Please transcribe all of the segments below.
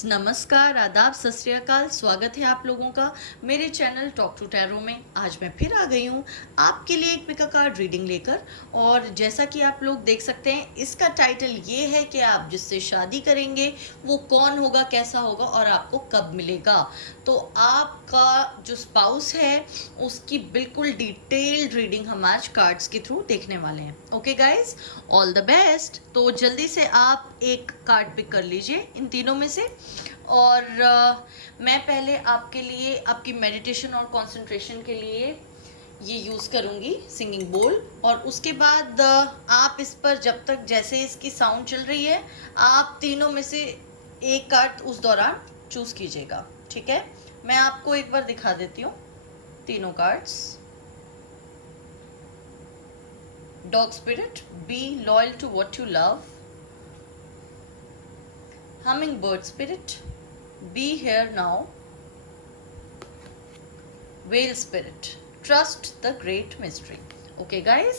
Guys, नमस्कार, आदाब, सत श्री अकाल। स्वागत है आप लोगों का मेरे चैनल टॉक टू टैरो में। आज मैं फिर आ गई हूँ आपके लिए एक पिका कार्ड रीडिंग लेकर। और जैसा कि आप लोग देख सकते हैं, इसका टाइटल ये है कि आप जिससे शादी करेंगे वो कौन होगा, कैसा होगा और आपको कब मिलेगा। तो आपका जो स्पाउस है उसकी बिल्कुल डिटेल्ड रीडिंग हम आज कार्ड्स के थ्रू देखने वाले हैं। Okay guys, all the best. तो जल्दी से आप एक कार्ड पिक कर लीजिए इन तीनों में से। और मैं पहले आपके लिए आपकी मेडिटेशन और कंसंट्रेशन के लिए ये यूज़ करूँगी सिंगिंग बोल। और उसके बाद आप इस पर जब तक जैसे इसकी साउंड चल रही है, आप तीनों में से एक कार्ड उस दौरान चूज़ कीजिएगा। ठीक है, मैं आपको एक बार दिखा देती हूँ तीनों cards. Dog spirit, be loyal to what you love. Hummingbird spirit, be here now. Whale spirit, trust the great mystery. Okay guys,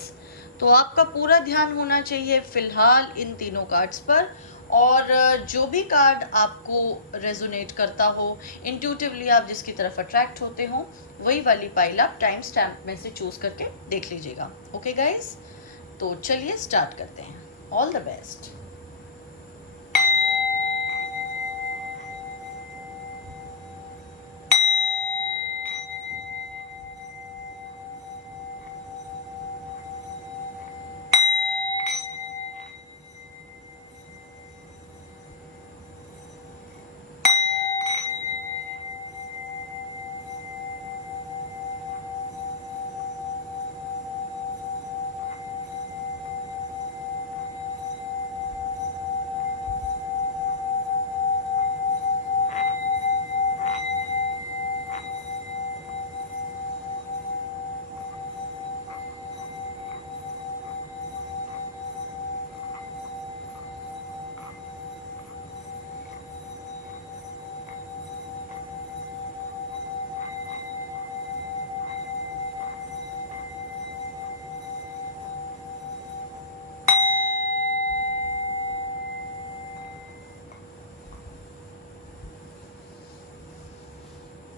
तो आपका पूरा ध्यान होना चाहिए फिलहाल इन तीनों कार्ड्स पर। और जो भी कार्ड आपको रेजोनेट करता हो, इंट्यूटिवली आप जिसकी तरफ अट्रैक्ट होते हो, वही वाली पाइल आप टाइम स्टैम्प में से चूज करके देख लीजिएगा। ओके गाइज, तो चलिए स्टार्ट करते हैं। All the best.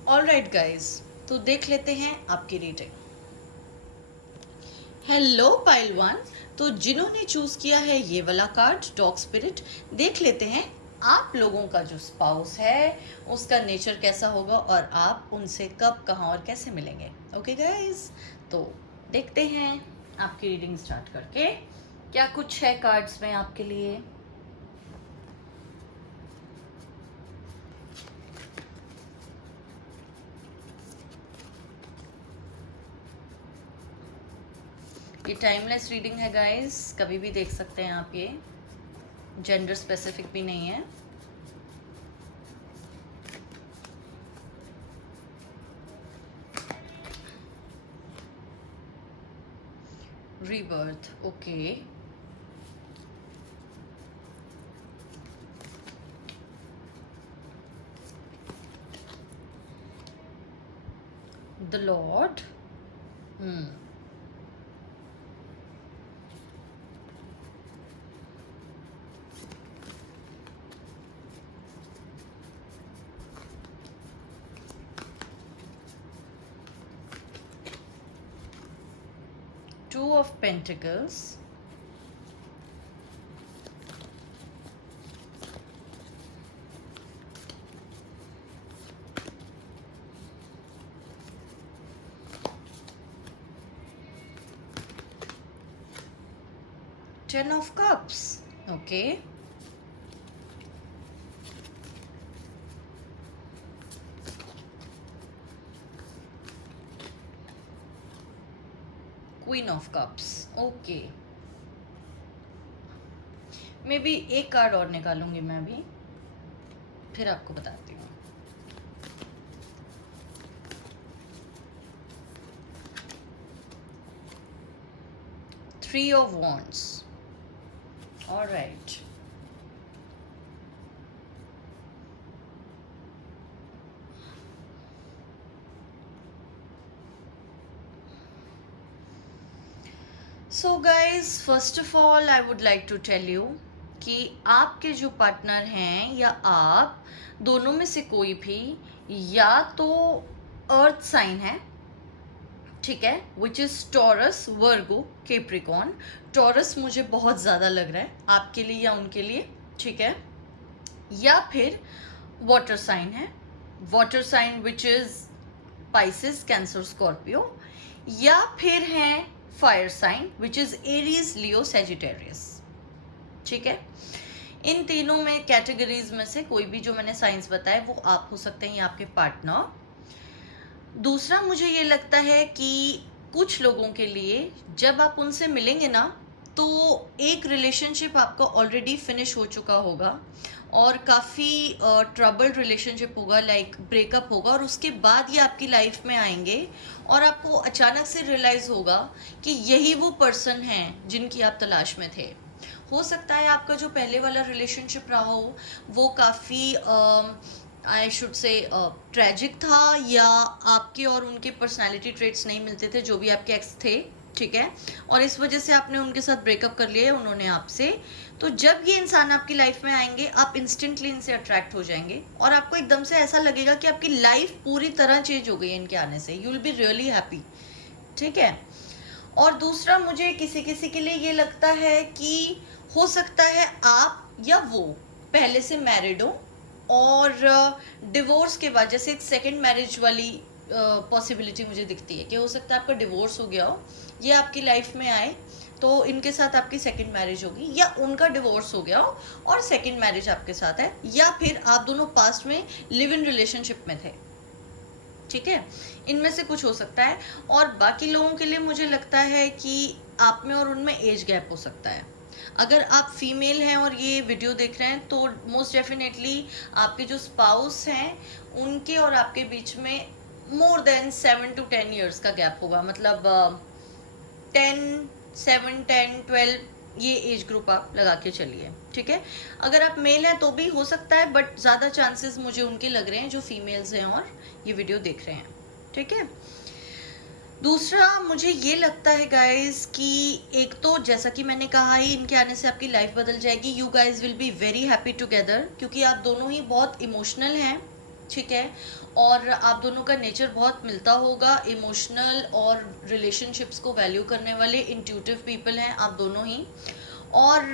All right guys, तो देख लेते हैं आपकी रीडिंग। हेलो पाइल वन, तो जिन्होंने चूज किया है ये वाला कार्ड डॉग स्पिरिट, देख लेते हैं आप लोगों का जो स्पाउस है उसका नेचर कैसा होगा और आप उनसे कब, कहाँ और कैसे मिलेंगे। ओके गाइज, तो देखते हैं आपकी रीडिंग स्टार्ट करके क्या कुछ है कार्ड्स में आपके लिए। ये टाइमलेस रीडिंग है गाइस, कभी भी देख सकते हैं आप। ये जेंडर स्पेसिफिक भी नहीं है। Rebirth, okay. The Lord, Two of Pentacles, Ten of Cups, okay. Queen of cups, okay. May be एक कार्ड और निकालूंगी मैं अभी, फिर आपको बताती हूँ। Three of wands, alright. So guys, first of all I would like to tell you कि आपके जो पार्टनर हैं या आप दोनों में से कोई भी या तो अर्थ साइन है, ठीक है, which is taurus, Virgo, Capricorn. Taurus मुझे बहुत ज़्यादा लग रहा है आपके लिए या उनके लिए, ठीक है, या फिर वाटर साइन है, water sign which is Pisces, Cancer, Scorpio, या फिर है fire sign which is Aries, Leo, Sagittarius, ठीक है। इन तीनों में कैटेगरीज में से कोई भी जो मैंने साइंस बताए वो आप हो सकते हैं या आपके पार्टनर। दूसरा मुझे ये लगता है कि कुछ लोगों के लिए जब आप उनसे मिलेंगे ना तो एक रिलेशनशिप आपका ऑलरेडी फिनिश हो चुका होगा और काफ़ी ट्रबल्ड रिलेशनशिप होगा, लाइक ब्रेकअप होगा, और उसके बाद ये आपकी लाइफ में आएंगे और आपको अचानक से रियलाइज़ होगा कि यही वो पर्सन हैं जिनकी आप तलाश में थे। हो सकता है आपका जो पहले वाला रिलेशनशिप रहा हो वो काफ़ी आई शुड से ट्रेजिक था, या आपके और उनके पर्सनालिटी ट्रेट्स नहीं मिलते थे जो भी आपके एक्स थे, ठीक है, और इस वजह से आपने उनके साथ ब्रेकअप कर लिया है उन्होंने आपसे। तो जब ये इंसान आपकी लाइफ में आएंगे आप इंस्टेंटली इनसे अट्रैक्ट हो जाएंगे और आपको एकदम से ऐसा लगेगा कि आपकी लाइफ पूरी तरह चेंज हो गई है इनके आने से। You will be really happy, ठीक है। और दूसरा मुझे किसी किसी के लिए ये लगता है कि हो सकता है आप या वो पहले से मैरिड हो और डिवोर्स के बाद, जैसे एक सेकंड मैरिज वाली पॉसिबिलिटी मुझे दिखती है कि हो सकता है आपका डिवोर्स हो गया हो, ये आपकी लाइफ में आए तो इनके साथ आपकी सेकंड मैरिज होगी, या उनका डिवोर्स हो गया हो और सेकंड मैरिज आपके साथ है, या फिर आप दोनों पास्ट में लिव इन रिलेशनशिप में थे, ठीक है। इनमें से कुछ हो सकता है। और बाकी लोगों के लिए मुझे लगता है कि आप में और उनमें एज गैप हो सकता है। अगर आप फीमेल हैं और ये वीडियो देख रहे हैं तो मोस्ट डेफिनेटली आपके जो स्पाउस हैं उनके और आपके बीच में मोर देन 7 to 10 ईयर्स का गैप होगा, मतलब 7, 10, 12 ये एज ग्रुप आप लगा के चलिए, ठीक है। अगर आप मेल हैं तो भी हो सकता है, बट ज़्यादा चांसेस मुझे उनके लग रहे हैं जो फीमेल्स हैं और ये वीडियो देख रहे हैं, ठीक है। दूसरा मुझे ये लगता है गाइज कि एक तो जैसा कि मैंने कहा ही इनके आने से आपकी लाइफ बदल जाएगी। You guys will be very happy together, क्योंकि आप दोनों ही बहुत इमोशनल हैं, ठीक है, और आप दोनों का नेचर बहुत मिलता होगा। इमोशनल और रिलेशनशिप्स को वैल्यू करने वाले इंट्यूटिव पीपल हैं आप दोनों ही। और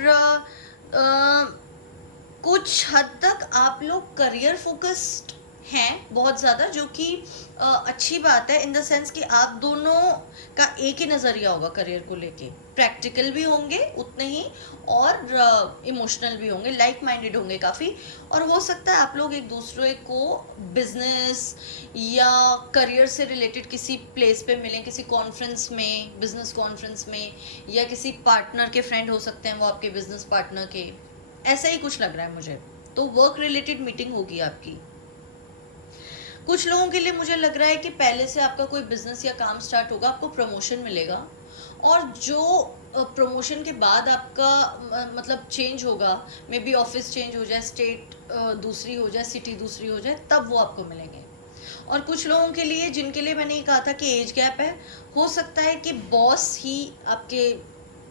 कुछ हद तक आप लोग करियर फोकस्ड हैं बहुत ज़्यादा, जो कि अच्छी बात है इन द सेंस कि आप दोनों का एक ही नज़रिया होगा करियर को लेके। प्रैक्टिकल भी होंगे उतने ही और इमोशनल भी होंगे, लाइक माइंडेड होंगे काफ़ी। और हो सकता है आप लोग एक दूसरे को बिजनेस या करियर से रिलेटेड किसी प्लेस पे मिलें, किसी कॉन्फ्रेंस में, बिजनेस कॉन्फ्रेंस में, या किसी पार्टनर के फ्रेंड हो सकते हैं वो आपके बिजनेस पार्टनर के, ऐसा ही कुछ लग रहा है मुझे। तो वर्क रिलेटेड मीटिंग होगी आपकी। कुछ लोगों के लिए मुझे लग रहा है कि पहले से आपका कोई बिजनेस या काम स्टार्ट होगा, आपको प्रमोशन मिलेगा, और जो प्रमोशन के बाद आपका मतलब चेंज होगा, मे बी ऑफिस चेंज हो जाए, स्टेट दूसरी हो जाए, सिटी दूसरी हो जाए, तब वो आपको मिलेंगे। और कुछ लोगों के लिए जिनके लिए मैंने ये कहा था कि एज गैप है, हो सकता है कि बॉस ही आपके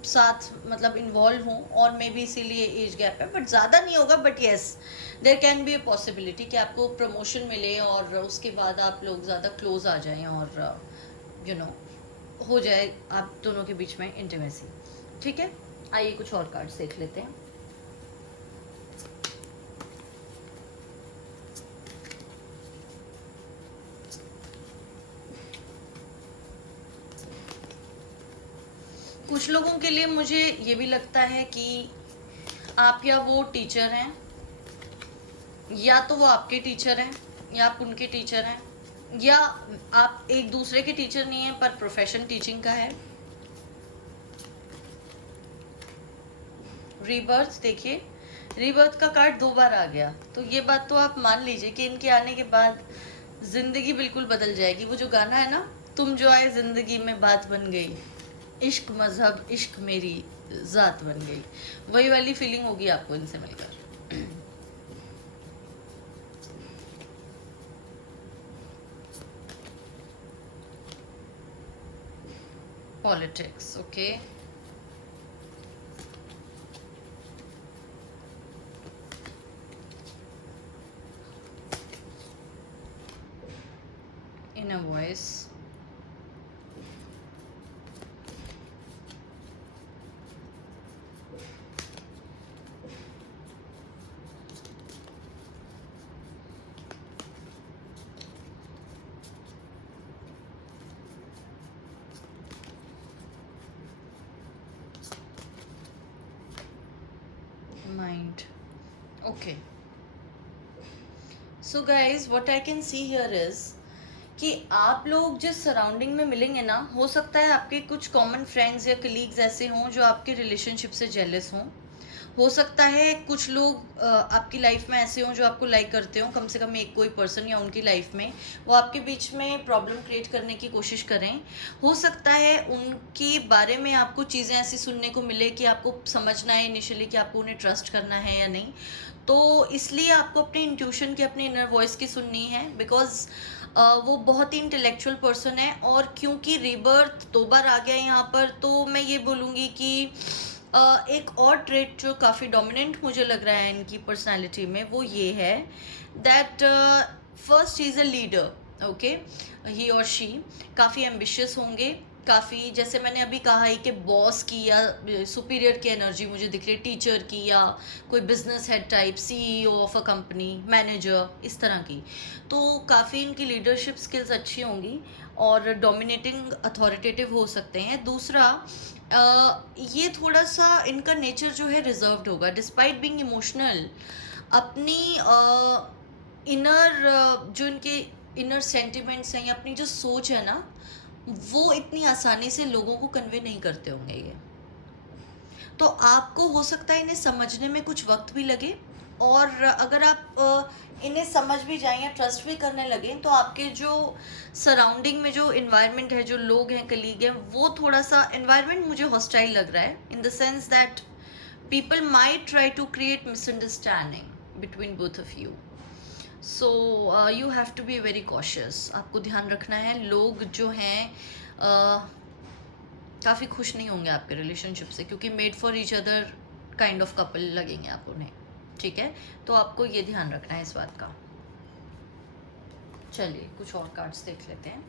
साथ मतलब इन्वॉल्व हों और मे बी इसीलिए एज गैप है, बट ज़्यादा नहीं होगा। But yes, there can be a possibility कि आपको प्रमोशन मिले और उसके बाद आप लोग ज़्यादा क्लोज आ जाएं और यू नो हो जाए आप दोनों के बीच में इंटीमेसी, ठीक है। आइए कुछ और कार्ड्स देख लेते हैं। कुछ लोगों के लिए मुझे ये भी लगता है कि आप या वो टीचर हैं, या तो वो आपके टीचर हैं या आप उनके टीचर हैं, या आप एक दूसरे के टीचर नहीं हैं पर प्रोफेशन टीचिंग का है। रीबर्थ देखिए, रीबर्थ का कार्ड 2 बार आ गया, तो ये बात तो आप मान लीजिए कि इनके आने के बाद जिंदगी बिल्कुल बदल जाएगी। वो जो गाना है ना, तुम जो आए जिंदगी में बात बन गई, इश्क मजहब इश्क मेरी ज़ात बन गई, वही वाली फीलिंग होगी आपको इनसे मिलकर। Politics, okay. inner voice. Mind. Okay. So guys, what I can see here is कि आप लोग जिस सराउंडिंग में मिलेंगे ना, हो सकता है आपके कुछ कॉमन फ्रेंड्स या कलीग्स ऐसे हों जो आपके रिलेशनशिप से जेलस हों. हो सकता है कुछ लोग आपकी लाइफ में ऐसे हों जो आपको लाइक करते हों, कम से कम एक कोई पर्सन या उनकी लाइफ में वो आपके बीच में प्रॉब्लम क्रिएट करने की कोशिश करें. हो सकता है उनके बारे में आपको चीज़ें ऐसी सुनने को मिले कि आपको समझना है इनिशियली कि आपको उन्हें ट्रस्ट करना है या नहीं. तो इसलिए आपको अपनी इंट्यूशन की, अपनी इनर वॉइस की सुननी है, बिकॉज वो बहुत ही इंटेलेक्चुअल पर्सन है. और क्योंकि रीबर्थ 2 बार आ गया यहाँ पर, तो मैं ये बोलूँगी कि एक और ट्रेट जो काफ़ी डोमिनेंट मुझे लग रहा है इनकी पर्सनालिटी में, वो ये है that first is a leader. Okay, he और शी काफ़ी एम्बिशियस होंगे, काफ़ी, जैसे मैंने अभी कहा है कि बॉस की या सुपीरियर की एनर्जी मुझे दिख रही है, टीचर की या कोई business head type, CEO of a company, manager, इस तरह की. तो काफ़ी इनकी लीडरशिप स्किल्स अच्छी होंगी और डोमिनेटिंग अथॉरिटेटिव हो सकते हैं. दूसरा, ये थोड़ा सा इनका नेचर जो है रिजर्व्ड होगा, डिस्पाइट बीइंग इमोशनल. अपनी इनर जो इनके इनर सेंटिमेंट्स हैं या अपनी जो सोच है ना, वो इतनी आसानी से लोगों को कन्वे नहीं करते होंगे ये. तो आपको हो सकता है इन्हें समझने में कुछ वक्त भी लगे, और अगर आप इन्हें समझ भी जाएं या ट्रस्ट भी करने लगें, तो आपके जो सराउंडिंग में जो इन्वायरमेंट है, जो लोग हैं, कलीग हैं, वो थोड़ा सा इन्वायरमेंट मुझे हॉस्टाइल लग रहा है, in the sense that people might try to create misunderstanding between both of you. So you have to be very cautious. आपको ध्यान रखना है. लोग जो हैं काफ़ी खुश नहीं होंगे आपके रिलेशनशिप से, क्योंकि made for each other kind of couple लगेंगे आप उन्हें. ठीक है, तो आपको ये ध्यान रखना है इस बात का. चलिए कुछ और कार्ड्स देख लेते हैं.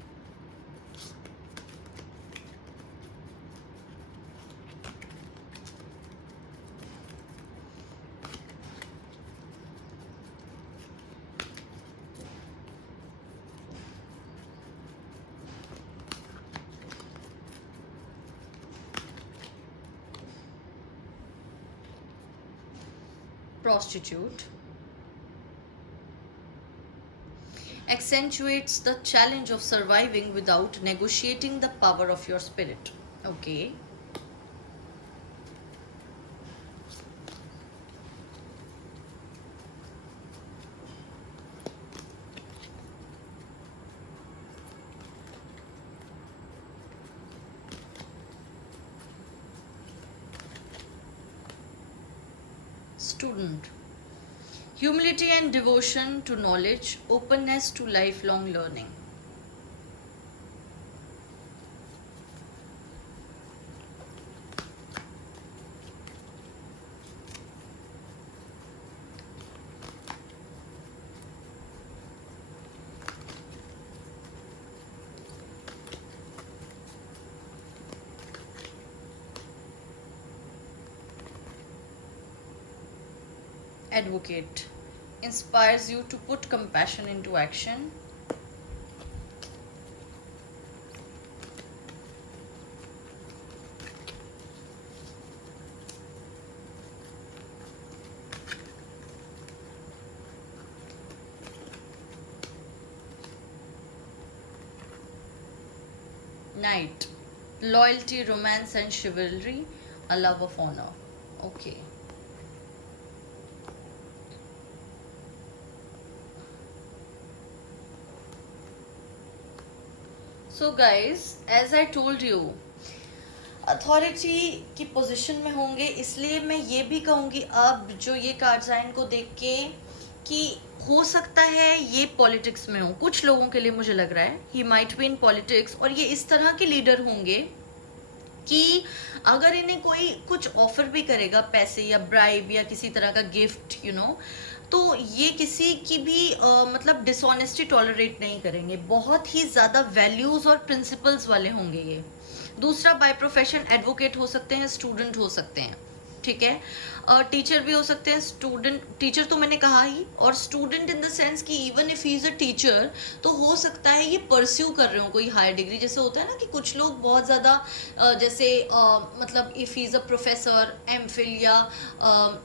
Prostitute accentuates the challenge of surviving without negotiating the power of your spirit. Okay. Student. Humility and devotion to knowledge, openness to lifelong learning. Advocate inspires you to put compassion into action. Knight, loyalty, romance and chivalry, a love of honor. Okay. So guys, as I told you, authority की position में होंगे, इसलिए मैं ये भी कहूँगी अब जो ये कार्ड्स आए इनको देख के कि हो सकता है ये पॉलिटिक्स में हो. कुछ लोगों के लिए मुझे लग रहा है he might be in politics, और ये इस तरह के लीडर होंगे कि अगर इन्हें कोई कुछ ऑफर भी करेगा, पैसे या ब्राइब या किसी तरह का गिफ्ट, यू नो, तो ये किसी की भी मतलब डिसऑनेस्टी टॉलरेट नहीं करेंगे, बहुत ही ज़्यादा वैल्यूज़ और प्रिंसिपल्स वाले होंगे ये। दूसरा, बाय प्रोफेशन एडवोकेट हो सकते हैं, स्टूडेंट हो सकते हैं, ठीक है, टीचर भी हो सकते हैं, स्टूडेंट, टीचर तो मैंने कहा ही, और स्टूडेंट इन द सेंस कि even if he is a teacher तो हो सकता है ये परस्यू कर रहे हो कोई हायर डिग्री। जैसे होता है ना कि कुछ लोग बहुत ज़्यादा जैसे मतलब if he is a professor, M Phil या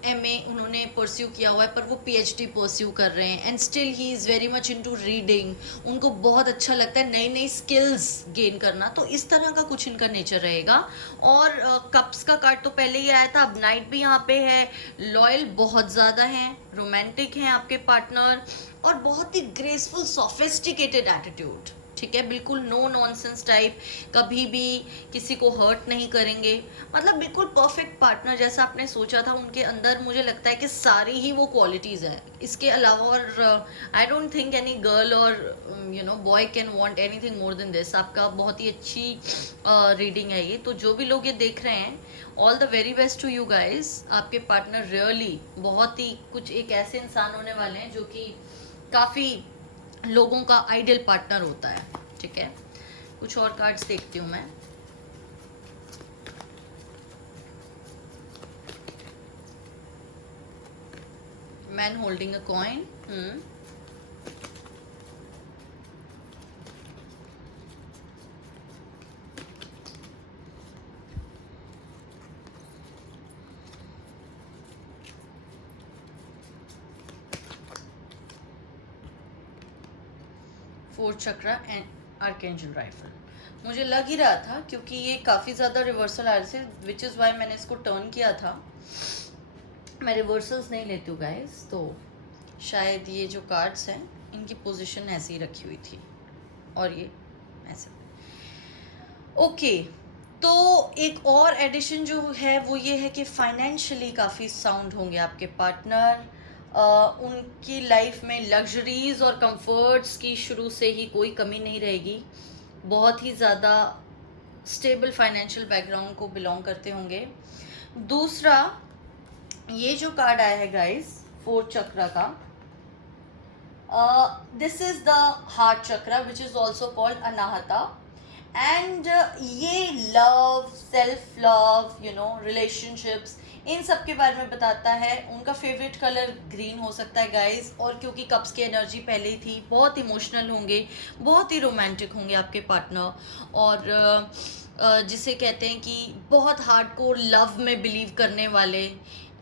एम ए उन्होंने परस्यू किया हुआ है, पर वो PhD परस्यू कर रहे हैं, and still he is very much into reading, उनको बहुत अच्छा लगता है नई नई स्किल्स गेन करना, तो इस तरह का कुछ इनका नेचर रहेगा। और कप्स का कार्ड तो पहले ही आया था, अब नाइट भी यहाँ पे है। लॉयल बहुत ज़्यादा हैं, रोमांटिक हैं आपके पार्टनर, और बहुत ही ग्रेसफुल सोफिस्टिकेटेड एटीट्यूड, ठीक है, बिल्कुल नो नॉनसेंस टाइप, कभी भी किसी को हर्ट नहीं करेंगे, मतलब बिल्कुल परफेक्ट पार्टनर जैसा आपने सोचा था उनके अंदर मुझे लगता है कि सारी ही वो क्वालिटीज़ है। इसके अलावा और I don't think any girl or you know boy can want anything more than this. आपका बहुत ही अच्छी रीडिंग है ये, तो जो भी लोग ये देख रहे हैं, all the very best to you guys. आपके पार्टनर रियली बहुत ही कुछ एक ऐसे इंसान होने वाले हैं जो कि काफ़ी लोगों का आइडियल पार्टनर होता है, ठीक है। कुछ और कार्ड्स देखती हूँ मैं। Man holding a coin, fourth chakra and archangel rifle. मुझे लग ही रहा था क्योंकि ये काफ़ी ज़्यादा रिवर्सल आ रहे थे, विच इज़ वाई मैंने इसको टर्न किया था। मैं रिवर्सल्स नहीं लेती हूँ गाइस, तो शायद ये जो कार्ड्स हैं इनकी पोजीशन ऐसी ही रखी हुई थी, और ये ऐसे। ओके, तो एक और एडिशन जो है वो ये है कि फाइनेंशियली काफ़ी साउंड होंगे आपके पार्टनर। उनकी लाइफ में लग्जरीज और कंफर्ट्स की शुरू से ही कोई कमी नहीं रहेगी, बहुत ही ज़्यादा स्टेबल फाइनेंशियल बैकग्राउंड को बिलोंग करते होंगे। दूसरा, ये जो कार्ड आया है गाइस फोर्थ चक्रा का, this is the heart chakra which is also called Anahata, and ये love, self love, you know, relationships, इन सब के बारे में बताता है। उनका फेवरेट कलर ग्रीन हो सकता है गाइस, और क्योंकि कप्स की एनर्जी पहले ही थी, बहुत इमोशनल होंगे, बहुत ही रोमांटिक होंगे आपके पार्टनर, और जिसे कहते हैं कि बहुत हार्डकोर लव में बिलीव करने वाले,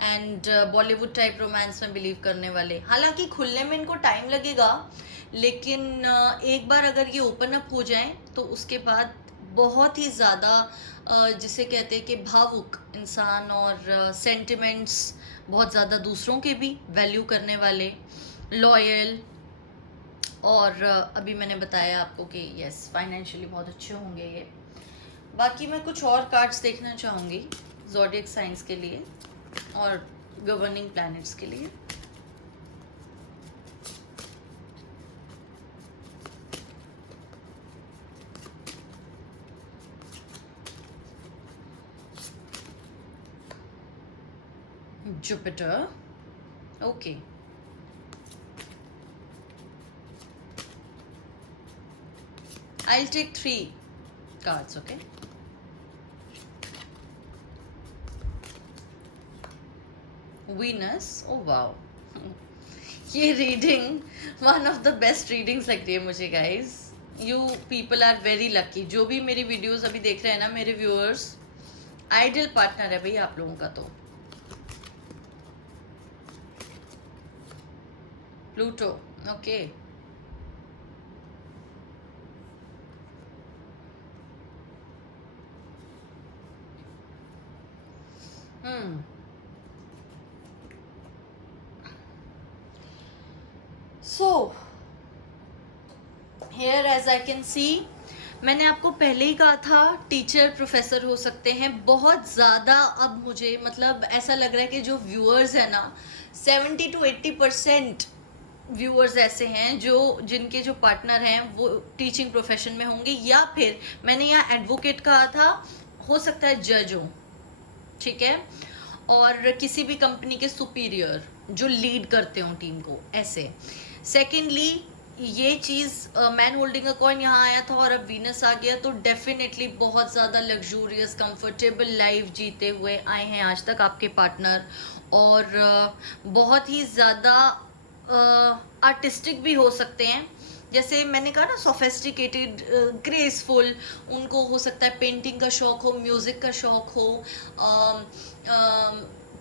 एंड बॉलीवुड टाइप रोमांस में बिलीव करने वाले। हालांकि खुलने में इनको टाइम लगेगा, लेकिन एक बार अगर ये ओपन अप हो जाएं तो उसके बाद बहुत ही ज़्यादा जिसे कहते हैं कि भावुक इंसान, और सेंटिमेंट्स बहुत ज़्यादा दूसरों के भी वैल्यू करने वाले, लॉयल, और अभी मैंने बताया आपको कि यस फाइनेंशियली बहुत अच्छे होंगे ये। बाकी मैं कुछ और कार्ड्स देखना चाहूँगी ज़ोडिएक साइंस के लिए और गवर्निंग प्लैनेट्स के लिए। Jupiter, okay. I'll take 3 cards, okay. Venus, oh wow. ये reading one of the best readings लग रही है मुझे guys. You people are very lucky, जो भी मेरी वीडियोस अभी देख रहे हैं ना मेरे व्यूअर्स, आइडियल पार्टनर है भाई आप लोगों का। तो Pluto, okay. So here as I can see, मैंने आपको पहले ही कहा था टीचर प्रोफेसर हो सकते हैं बहुत ज़्यादा। अब मुझे मतलब ऐसा लग रहा है कि जो व्यूअर्स हैं ना 70 to 80% व्यूअर्स ऐसे हैं जो जिनके जो पार्टनर हैं वो टीचिंग प्रोफेशन में होंगे, या फिर मैंने यहाँ एडवोकेट कहा था, हो सकता है जज हो, ठीक है। और किसी भी कंपनी के सुपीरियर जो लीड करते हो टीम को, ऐसे। सेकेंडली, ये चीज़ मैन होल्डिंग अ कॉइन यहाँ आया था और अब वीनस आ गया, तो डेफिनेटली बहुत ज़्यादा लग्जूरियस कंफर्टेबल लाइफ जीते हुए आए हैं आज तक आपके पार्टनर, और बहुत ही ज़्यादा आर्टिस्टिक भी हो सकते हैं। जैसे मैंने कहा ना, सोफेस्टिकेटेड, ग्रेसफुल, उनको हो सकता है पेंटिंग का शौक हो, म्यूज़िक का शौक हो,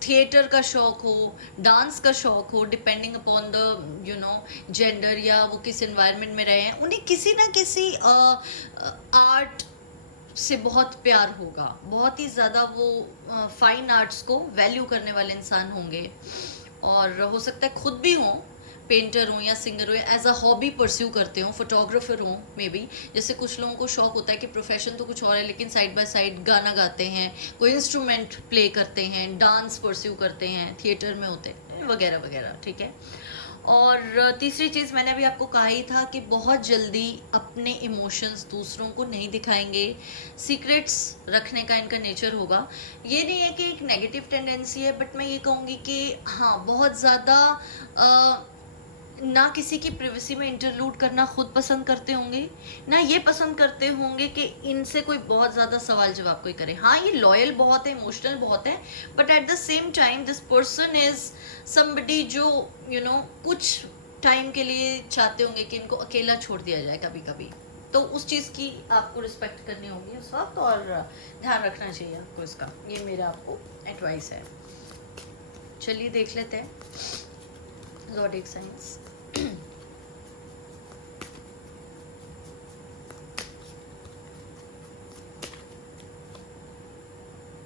थिएटर का शौक हो, डांस का शौक हो, डिपेंडिंग अपॉन द जेंडर, या वो किस एनवायरनमेंट में रहे हैं, उन्हें किसी ना किसी आर्ट से बहुत प्यार होगा, बहुत ही ज़्यादा वो फाइन आर्ट्स को वैल्यू करने वाले इंसान होंगे, और हो सकता है खुद भी हों, पेंटर हो या सिंगर हो, या एज अ हॉबी परस्यू करते हो, फोटोग्राफर हो मे बी। जैसे कुछ लोगों को शौक होता है कि प्रोफेशन तो कुछ और है, लेकिन साइड बाय साइड गाना गाते हैं, कोई इंस्ट्रूमेंट प्ले करते हैं, डांस परस्यू करते हैं, थिएटर में होते हैं, वगैरह वगैरह, ठीक है। और तीसरी चीज़ मैंने अभी आपको कहा ही था कि बहुत जल्दी अपने इमोशंस दूसरों को नहीं दिखाएंगे, सीक्रेट्स रखने का इनका नेचर होगा। ये नहीं है कि एक नेगेटिव टेंडेंसी है, बट मैं ये कहूँगी कि हाँ, बहुत ज़्यादा ना किसी की प्रिवेसी में इंटरलूड करना खुद पसंद करते होंगे, ना ये पसंद करते होंगे कि इनसे कोई बहुत ज़्यादा सवाल जवाब कोई करे। हाँ, ये लॉयल बहुत है, इमोशनल बहुत है, but at the same time this person is somebody जो कुछ टाइम के लिए चाहते होंगे कि इनको अकेला छोड़ दिया जाए कभी कभी, तो उस चीज़ की आपको रिस्पेक्ट करनी होगी उस वक्त, और ध्यान रखना चाहिए आपको इसका। ये मेरा आपको एडवाइस है। चलिए देख लेते हैं zodiac science.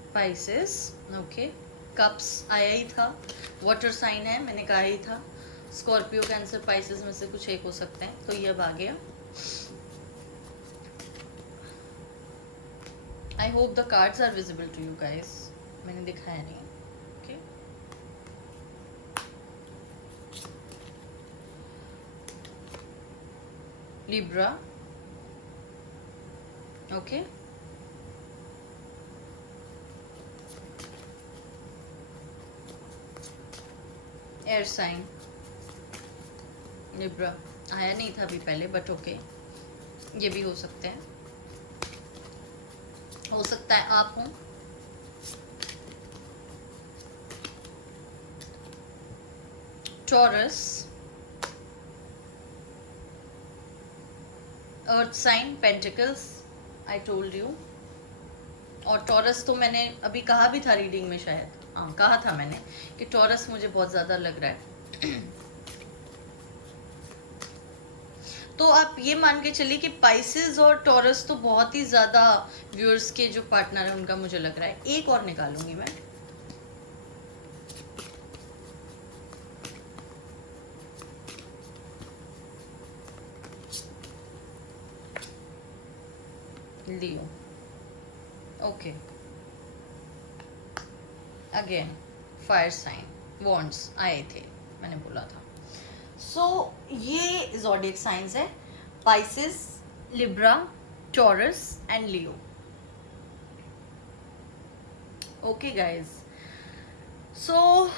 Spices, okay. Cups आया ही था, वाटर साइन है, मैंने कहा ही था। स्कॉर्पियो, कैंसर, पाइसेस में से कुछ एक हो सकते हैं, तो ये अब आ गया। I hope the cards are visible to you guys, मैंने दिखाया नहीं, okay. Libra, okay. Air sign, Libra आया नहीं था अभी पहले, बट ओके, ये भी हो सकते हैं, हो सकता है आप हों। Taurus, earth sign, pentacles, I told you. और टॉरस तो मैंने अभी कहा भी था रीडिंग में, शायद हाँ कहा था मैंने कि टॉरस मुझे बहुत ज़्यादा लग रहा है। तो आप ये मान के चलिए कि पाइसेस और टॉरस तो बहुत ही ज़्यादा व्यूअर्स के जो पार्टनर है उनका मुझे लग रहा है। एक और निकालूंगी मैं। Leo, okay. Again fire sign, wands आए थे, मैंने बोला था। सो ये ज़ोडिएक साइंस है, Pisces, Libra, Taurus and Leo. Okay guys, so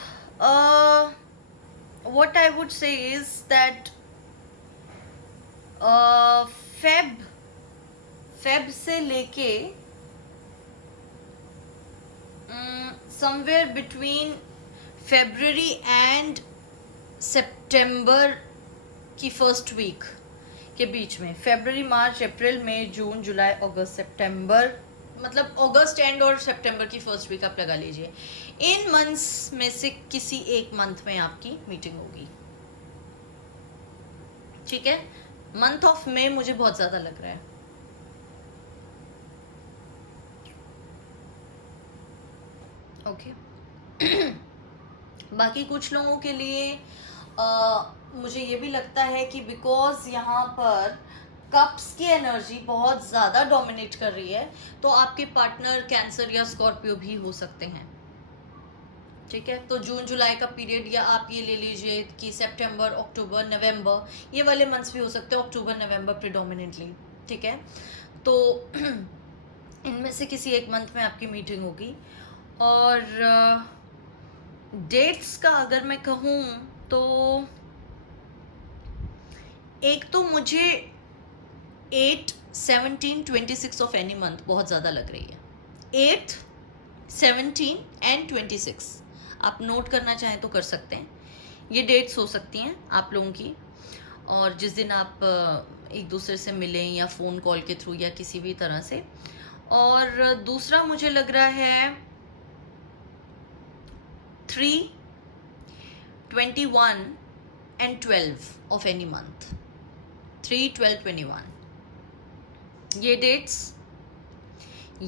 what I would say is that Feb से लेके समवेयर बिटवीन फेब्रुअरी एंड सितंबर की फर्स्ट वीक के बीच में, फेब्रुअरी, मार्च, अप्रैल, मई, जून, जुलाई, अगस्त, सितंबर, मतलब अगस्त एंड और सितंबर की फर्स्ट वीक आप लगा लीजिए। इन मंथ्स में से किसी एक मंथ में आपकी मीटिंग होगी, ठीक है। मंथ ऑफ मई मुझे बहुत ज़्यादा लग रहा है। ओके बाकी कुछ लोगों के लिए मुझे ये भी लगता है कि बिकॉज यहाँ पर कप्स की एनर्जी बहुत ज़्यादा डोमिनेट कर रही है, तो आपके पार्टनर कैंसर या स्कॉर्पियो भी हो सकते हैं, ठीक है। तो जून जुलाई का पीरियड, या आप ये ले लीजिए कि सितंबर, अक्टूबर, नवंबर, ये वाले मंथ्स भी हो सकते हैं, अक्टूबर नवंबर प्रिडोमिनेटली, ठीक है। तो इनमें से किसी एक मंथ में आपकी मीटिंग होगी। और डेट्स का अगर मैं कहूँ तो एक तो मुझे 8, 17, 26 ऑफ एनी मंथ बहुत ज़्यादा लग रही है। 8, 17 एंड 26 आप नोट करना चाहें तो कर सकते हैं। ये डेट्स हो सकती हैं आप लोगों की, और जिस दिन आप एक दूसरे से मिलें या फ़ोन कॉल के थ्रू या किसी भी तरह से। और दूसरा मुझे लग रहा है 3, 21 एंड 12 ऑफ एनी मंथ। 3, 12, 21 ये डेट्स,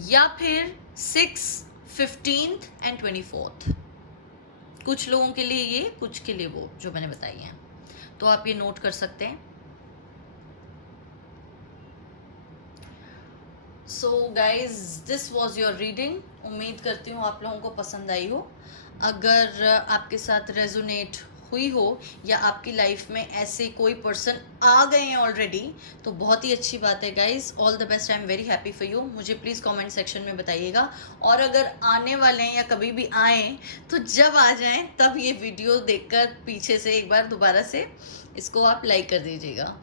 या फिर 6, 15 एंड 24। कुछ लोगों के लिए ये, कुछ के लिए वो, जो मैंने बताई हैं, तो आप ये नोट कर सकते हैं। So guys, this was your reading. उम्मीद करती हूँ आप लोगों को पसंद आई हो। अगर आपके साथ रेजोनेट हुई हो या आपकी लाइफ में ऐसे कोई पर्सन आ गए हैं ऑलरेडी, तो बहुत ही अच्छी बात है guys. All the best, I am very happy for you. मुझे प्लीज़ कमेंट सेक्शन में बताइएगा, और अगर आने वाले हैं या कभी भी आए तो जब आ जाएं तब ये वीडियो देखकर पीछे से एक बार दोबारा से इसको आप लाइक कर दीजिएगा,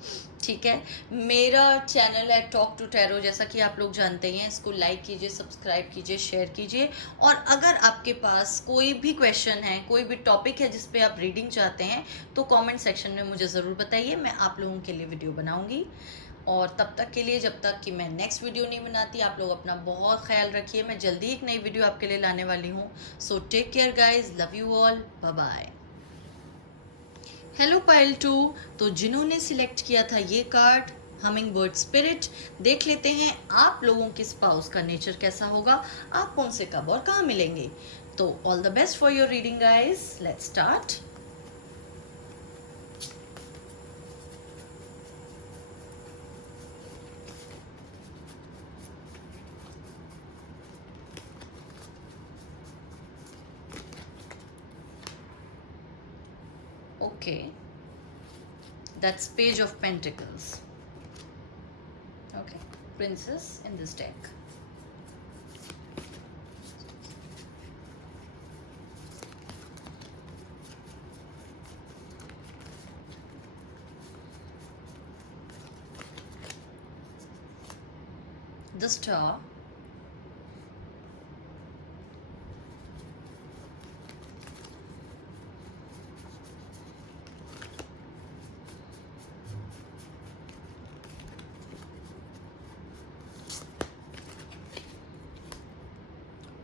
ठीक है। मेरा चैनल है टॉक टू टैरो, जैसा कि आप लोग जानते हैं। इसको लाइक कीजिए, सब्सक्राइब कीजिए, शेयर कीजिए। और अगर आपके पास कोई भी क्वेश्चन है, कोई भी टॉपिक है जिस पे आप रीडिंग चाहते हैं, तो कमेंट सेक्शन में मुझे ज़रूर बताइए। मैं आप लोगों के लिए वीडियो बनाऊंगी। और तब तक के लिए, जब तक कि मैं नेक्स्ट वीडियो नहीं बनाती, आप लोग अपना बहुत ख्याल रखिए। मैं जल्दी एक नई वीडियो आपके लिए लाने वाली हूँ। So take care guys, love you all, bye bye. Hello pile 2, तो जिन्होंने सिलेक्ट किया था ये कार्ड हमिंग बर्ड स्पिरिट, देख लेते हैं आप लोगों के स्पाउस का नेचर कैसा होगा, आप कौन से कब और कहाँ मिलेंगे। तो all the best for your reading guys, let's start. Okay, that's Page of Pentacles. Okay, Princess in this deck. The Star.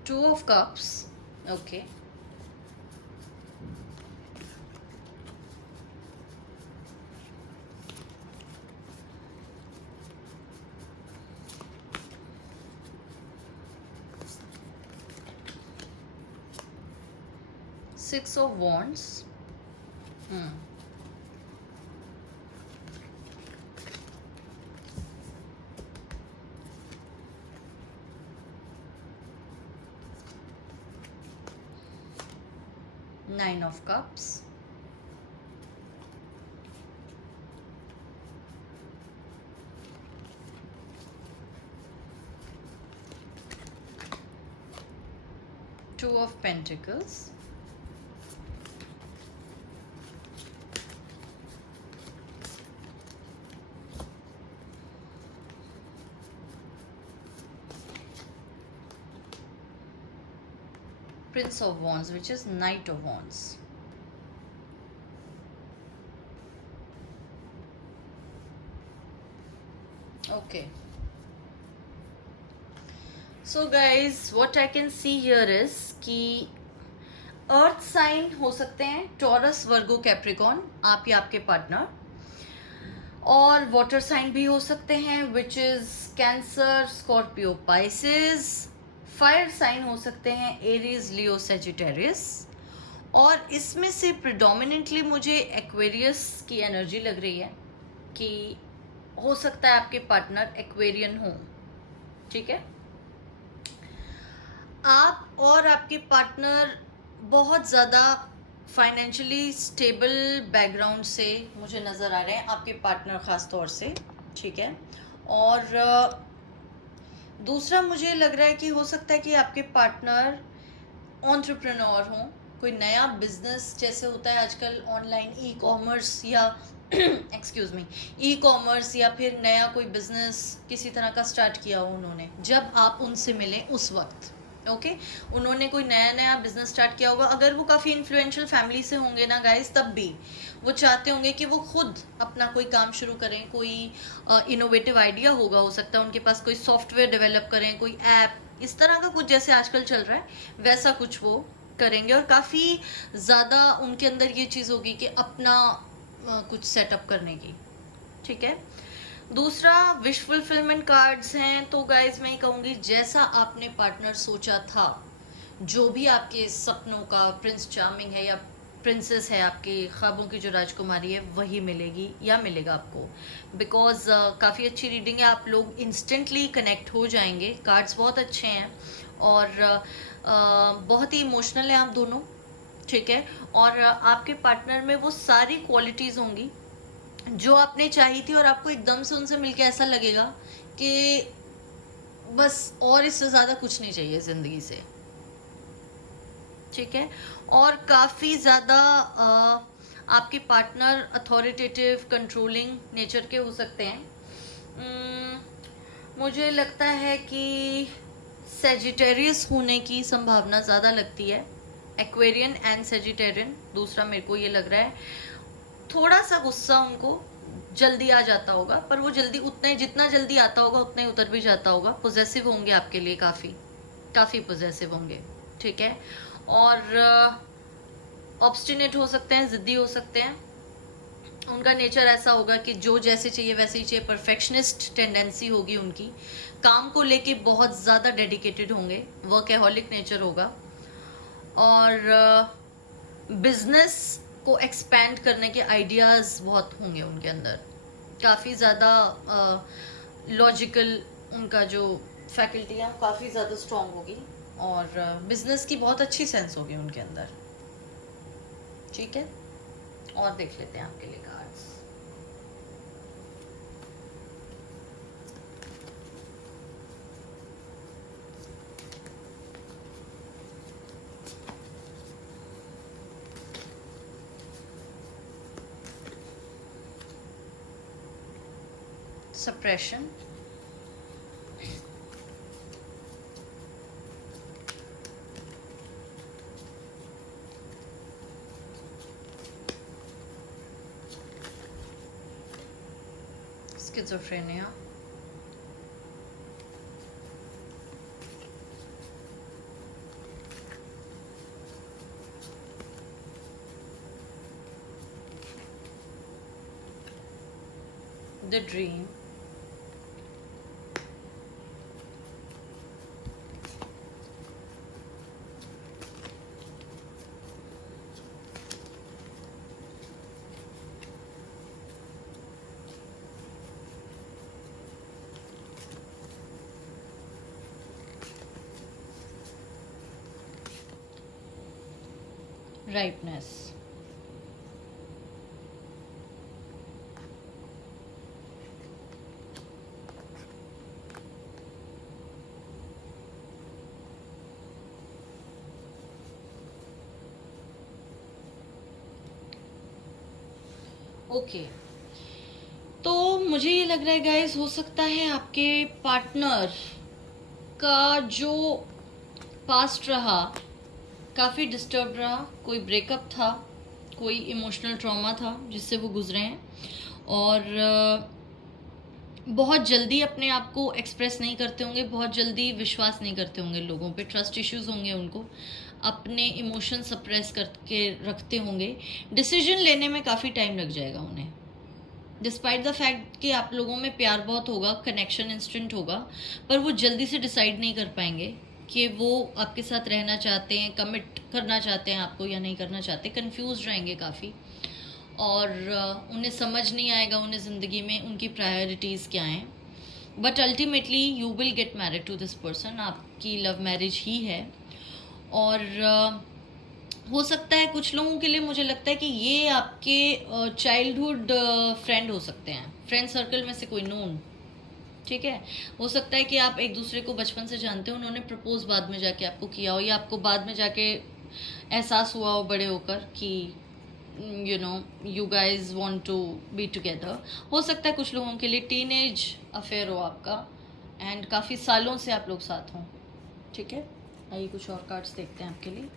Two of Cups. Okay. Six of Wands. Nine of Cups. Two of Pentacles. Prince of Wands, which is Knight of Wands. Okay. So guys, what I can see here is कि अर्थ sign हो सकते हैं taurus, वर्गो, Capricorn, आप या आपके partner, और water sign भी हो सकते हैं which is Cancer, Scorpio, Pisces. Fire sign हो सकते हैं एरीज, लियो, सेजिटेरियस। और इसमें से प्रिडोमिनेंटली मुझे एक्वेरियस की एनर्जी लग रही है कि हो सकता है आपके पार्टनर एक्वेरियन हो, ठीक है। आप और आपके पार्टनर बहुत ज़्यादा फाइनेंशियली स्टेबल बैकग्राउंड से मुझे नज़र आ रहे हैं, आपके पार्टनर ख़ास तौर से, ठीक है। और दूसरा मुझे लग रहा है कि हो सकता है कि आपके पार्टनर एंटरप्रेन्योर हों, कोई नया बिजनेस जैसे होता है आजकल ऑनलाइन ई कॉमर्स या एक्सक्यूज मी, ई कॉमर्स या फिर नया कोई बिजनेस किसी तरह का स्टार्ट किया हो उन्होंने, जब आप उनसे मिलें उस वक्त, ओके उन्होंने कोई नया नया बिजनेस स्टार्ट किया होगा, अगर वो काफ़ी इन्फ्लुएंशियल फैमिली से होंगे ना गाइस, तब भी वो चाहते होंगे कि वो खुद अपना कोई काम शुरू करें, कोई इनोवेटिव आइडिया होगा, हो सकता है उनके पास कोई सॉफ्टवेयर डेवलप करें, कोई ऐप, इस तरह का कुछ जैसे आजकल चल रहा है वैसा कुछ वो करेंगे, और काफ़ी ज़्यादा उनके अंदर ये चीज़ होगी कि अपना कुछ सेटअप करने की, ठीक है। दूसरा विश फुलफिलमेंट कार्ड्स हैं, तो गाइज मैं कहूँगी जैसा आपने पार्टनर सोचा था, जो भी आपके सपनों का प्रिंस चार्मिंग है या प्रिंसेस है, आपके ख्वाबों की जो राजकुमारी है, वही मिलेगी या मिलेगा आपको, बिकॉज काफ़ी अच्छी रीडिंग है, आप लोग इंस्टेंटली कनेक्ट हो जाएंगे, कार्ड्स बहुत अच्छे हैं और बहुत ही इमोशनल है आप दोनों, ठीक है। और आपके पार्टनर में वो सारी क्वालिटीज़ होंगी जो आपने चाही थी, और आपको एकदम से उनसे मिलके ऐसा लगेगा कि बस और इससे ज़्यादा कुछ नहीं चाहिए ज़िंदगी से, ठीक है। और काफ़ी ज़्यादा आपके पार्टनर अथॉरिटेटिव कंट्रोलिंग नेचर के हो सकते हैं। मुझे लगता है कि सेजिटेरियस होने की संभावना ज़्यादा लगती है, एक्वेरियन एंड सेजिटेरियन, दूसरा मेरे को ये लग रहा है। थोड़ा सा गुस्सा उनको जल्दी आ जाता होगा, पर वो जल्दी उतना, जितना जल्दी आता होगा उतना ही उतर भी जाता होगा। पॉजेसिव होंगे आपके लिए, काफ़ी पॉजेसिव होंगे, ठीक है। और ऑब्स्टिनेट हो सकते हैं, ज़िद्दी हो सकते हैं, उनका नेचर ऐसा होगा कि जो जैसे चाहिए वैसे ही चाहिए, परफेक्शनिस्ट टेंडेंसी होगी उनकी, काम को लेके बहुत ज़्यादा डेडिकेटेड होंगे, वर्कहॉलिक नेचर होगा, और बिजनेस को एक्सपैंड करने के आइडियाज़ बहुत होंगे उनके अंदर, काफ़ी ज़्यादा लॉजिकल उनका जो फैकल्टी है काफ़ी ज़्यादा स्ट्रॉन्ग होगी, और बिजनेस की बहुत अच्छी सेंस होगी उनके अंदर, ठीक है। और देख लेते हैं आपके लिए cards. Suppression, schizophrenia, the dream, ripeness, okay. तो मुझे ये लग रहा है गाइस, हो सकता है आपके पार्टनर का जो पास्ट रहा काफ़ी डिस्टर्ब रहा, कोई ब्रेकअप था, कोई इमोशनल ट्रॉमा था जिससे वो गुजरे हैं, और बहुत जल्दी अपने आप को एक्सप्रेस नहीं करते होंगे, बहुत जल्दी विश्वास नहीं करते होंगे लोगों पे, ट्रस्ट इश्यूज होंगे उनको, अपने इमोशन सप्रेस करके रखते होंगे, डिसीजन लेने में काफ़ी टाइम लग जाएगा उन्हें, डिस्पाइट द फैक्ट कि आप लोगों में प्यार बहुत होगा, कनेक्शन इंस्टेंट होगा, पर वो जल्दी से डिसाइड नहीं कर पाएंगे कि वो आपके साथ रहना चाहते हैं, कमिट करना चाहते हैं आपको या नहीं करना चाहते, कंफ्यूज रहेंगे काफ़ी, और उन्हें समझ नहीं आएगा उन्हें ज़िंदगी में उनकी प्रायोरिटीज़ क्या हैं। But ultimately you will get married to this person, आपकी लव मैरिज ही है, और हो सकता है कुछ लोगों के लिए, मुझे लगता है कि ये आपके चाइल्डहुड फ्रेंड हो सकते हैं, फ्रेंड सर्कल में से कोई नोन, ठीक है। हो सकता है कि आप एक दूसरे को बचपन से जानते हो, उन्होंने प्रपोज बाद में जाके आपको किया हो, या आपको बाद में जाके एहसास हुआ हो बड़े होकर कि you know you guys want to be together. हो सकता है कुछ लोगों के लिए टीनेज अफेयर हो आपका एंड काफ़ी सालों से आप लोग साथ हों। ठीक है, आइए कुछ और कार्ड्स देखते हैं आपके लिए।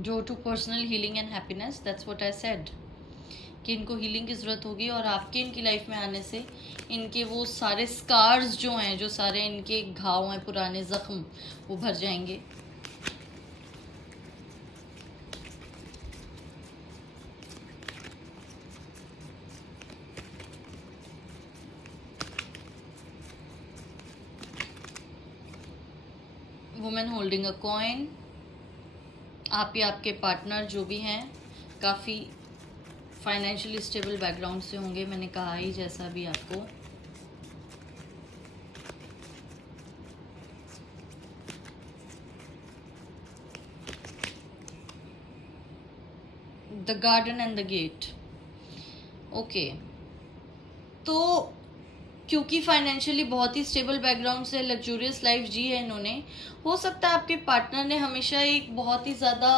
जो to personal healing and happiness, that's what I said कि इनको हीलिंग की ज़रूरत होगी और आपके इनकी लाइफ में आने से इनके वो सारे स्कार्स जो हैं, जो सारे इनके घाव हैं, पुराने ज़ख्म, वो भर जाएंगे। वुमेन होल्डिंग अ कॉइन, आप या आपके पार्टनर जो भी हैं काफ़ी फाइनेंशियली स्टेबल बैकग्राउंड से होंगे, मैंने कहा ही जैसा भी आपको। The garden and the gate. Okay, तो क्योंकि फाइनेंशियली बहुत ही स्टेबल बैकग्राउंड से लग्जूरियस लाइफ जी है इन्होंने, हो सकता है आपके पार्टनर ने हमेशा एक बहुत ही ज़्यादा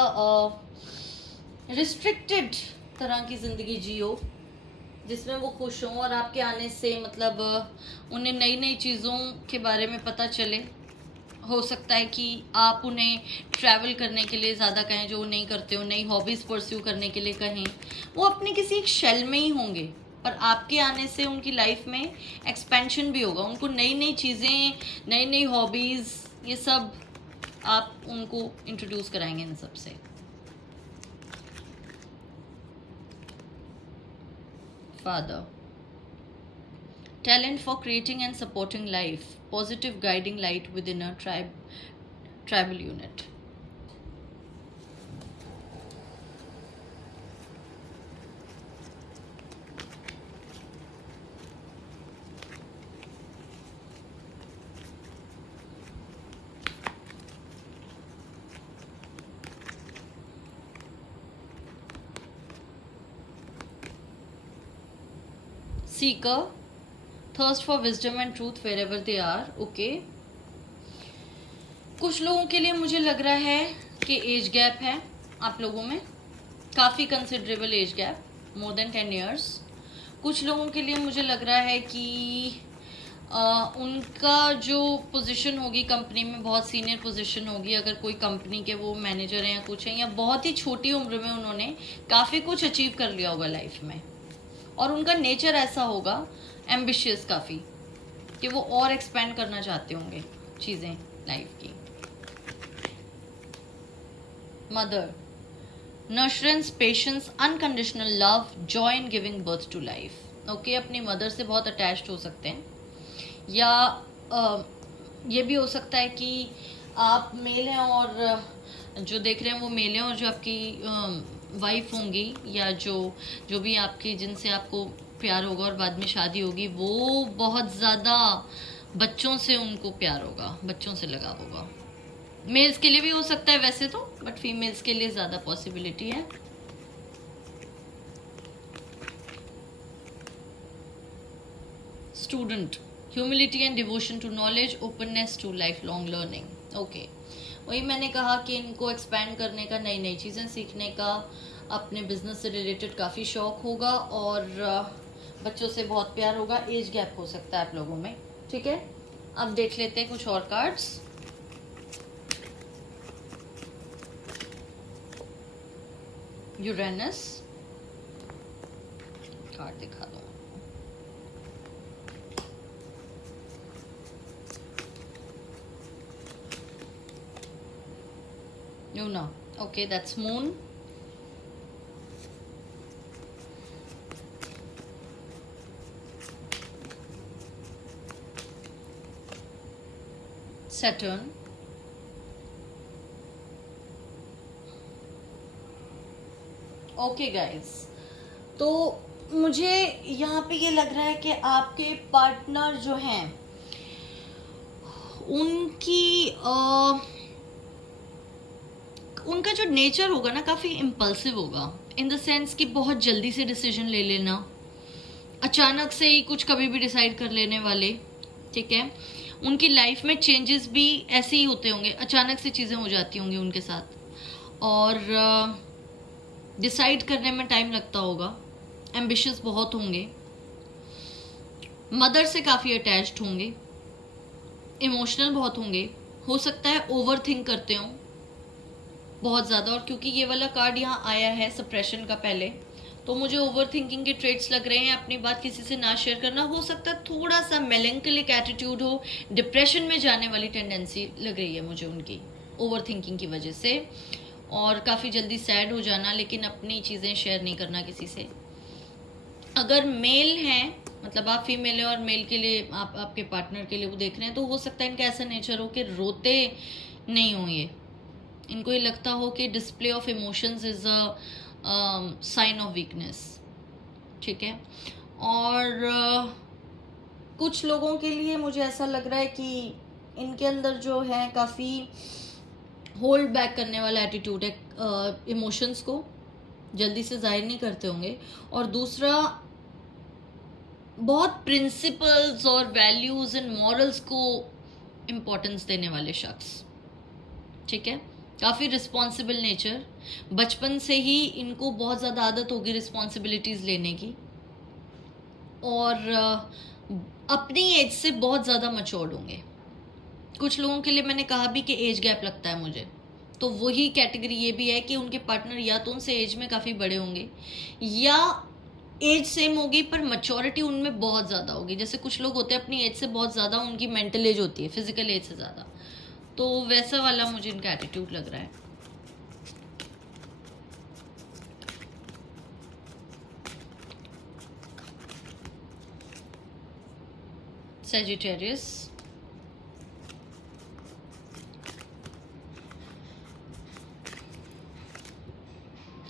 रिस्ट्रिक्टेड तरह की ज़िंदगी जी हो जिसमें वो खुश हों, और आपके आने से मतलब उन्हें नई नई चीज़ों के बारे में पता चले। हो सकता है कि आप उन्हें ट्रैवल करने के लिए ज़्यादा कहें जो वो नहीं करते हो, नई हॉबीज़ परस्यू करने के लिए कहें। वो अपने किसी एक शेल में ही होंगे, पर आपके आने से उनकी लाइफ में एक्सपेंशन भी होगा। उनको नई नई चीज़ें, नई नई हॉबीज़, ये सब आप उनको इंट्रोड्यूस कराएंगे इन सब से। Father, talent for creating and supporting life, positive guiding light within a tribal unit. Seeker, thirst for wisdom and truth wherever they are. Okay, कुछ लोगों के लिए मुझे लग रहा है कि एज गैप है आप लोगों में, काफ़ी considerable age gap, more than 10 years। कुछ लोगों के लिए मुझे लग रहा है कि उनका जो पोजीशन होगी कंपनी में, बहुत सीनियर पोजीशन होगी। अगर कोई कंपनी के वो मैनेजर हैं या कुछ हैं, या बहुत ही छोटी उम्र में उन्होंने काफ़ी कुछ अचीव कर लिया होगा लाइफ में, और उनका नेचर ऐसा होगा एम्बिशियस काफ़ी कि वो और एक्सपेंड करना चाहते होंगे चीज़ें लाइफ की। Mother, nurturance, patience, unconditional love, joy in giving birth to life. Okay, अपनी मदर से बहुत अटैच्ड हो सकते हैं, या ये भी हो सकता है कि आप मेल हैं और जो देख रहे हैं वो मेल हैं, और जो आपकी वाइफ होंगी या जो भी आपकी, जिनसे आपको प्यार होगा और बाद में शादी होगी, वो बहुत ज़्यादा बच्चों से उनको प्यार होगा, बच्चों से लगाव होगा। मेल्स के लिए भी हो सकता है वैसे तो, बट फीमेल्स के लिए ज़्यादा पॉसिबिलिटी है। Student, humility and devotion to knowledge, openness to life long learning. Okay, वही मैंने कहा कि इनको एक्सपैंड करने का, नई नई चीज़ें सीखने का, अपने बिजनेस से रिलेटेड काफ़ी शौक होगा, और बच्चों से बहुत प्यार होगा। एज गैप हो सकता है आप लोगों में। ठीक है, अब देख लेते हैं कुछ और कार्ड्स। यूरेनस कार्ड दिखा दो। Luna, okay, that's moon. Saturn, okay guys, तो मुझे यहाँ पे ये लग रहा है कि आपके पार्टनर जो हैं उनका जो नेचर होगा ना, काफ़ी इम्पल्सिव होगा, इन द सेंस कि बहुत जल्दी से डिसीजन ले लेना, अचानक से ही कुछ कभी भी डिसाइड कर लेने वाले। ठीक है, उनकी लाइफ में चेंजेस भी ऐसे ही होते होंगे, अचानक से चीज़ें हो जाती होंगी उनके साथ, और डिसाइड करने में टाइम लगता होगा, एम्बिशियस बहुत होंगे, मदर से काफ़ी अटैच्ड होंगे, इमोशनल बहुत होंगे, हो सकता है ओवर थिंक करते हों बहुत ज़्यादा। और क्योंकि ये वाला कार्ड यहाँ आया है सप्रेशन का पहले, तो मुझे ओवर थिंकिंग के ट्रेड्स लग रहे हैं, अपनी बात किसी से ना शेयर करना, हो सकता है थोड़ा सा मेलेंकलिक एटीट्यूड हो, डिप्रेशन में जाने वाली टेंडेंसी लग रही है मुझे उनकी ओवर थिंकिंग की वजह से, और काफ़ी जल्दी सैड हो जाना, लेकिन अपनी चीज़ें शेयर नहीं करना किसी से। अगर मेल हैं, मतलब आप फीमेल है और मेल के लिए आप आपके पार्टनर के लिए वो देख रहे हैं, तो हो सकता है इनका ऐसा नेचर हो कि रोते नहीं हो, ये इनको ये लगता हो कि display of emotions is a sign of weakness, ठीक है। और कुछ लोगों के लिए मुझे ऐसा लग रहा है कि इनके अंदर जो है काफ़ी होल्ड बैक करने वाला एटीट्यूड है, इमोशंस को जल्दी से जाहिर नहीं करते होंगे। और दूसरा, बहुत प्रिंसिपल्स और वैल्यूज़ एंड मॉरल्स को इम्पोर्टेंस देने वाले शख्स, ठीक है। काफ़ी रिस्पॉन्सिबल नेचर, बचपन से ही इनको बहुत ज़्यादा आदत होगी रिस्पॉन्सिबिलिटीज़ लेने की, और अपनी एज से बहुत ज़्यादा मच्योर्ड होंगे। कुछ लोगों के लिए मैंने कहा भी कि एज गैप लगता है मुझे, तो वही कैटेगरी ये भी है कि उनके पार्टनर या तो उनसे एज में काफ़ी बड़े होंगे, या एज सेम होगी पर मैच्योरिटी उनमें बहुत ज़्यादा होगी। जैसे कुछ लोग होते हैं अपनी एज से बहुत ज़्यादा उनकी मेंटल एज होती है फिजिकल एज से ज़्यादा, तो वैसा वाला मुझे इनका एटीट्यूड लग रहा है। Sagittarius,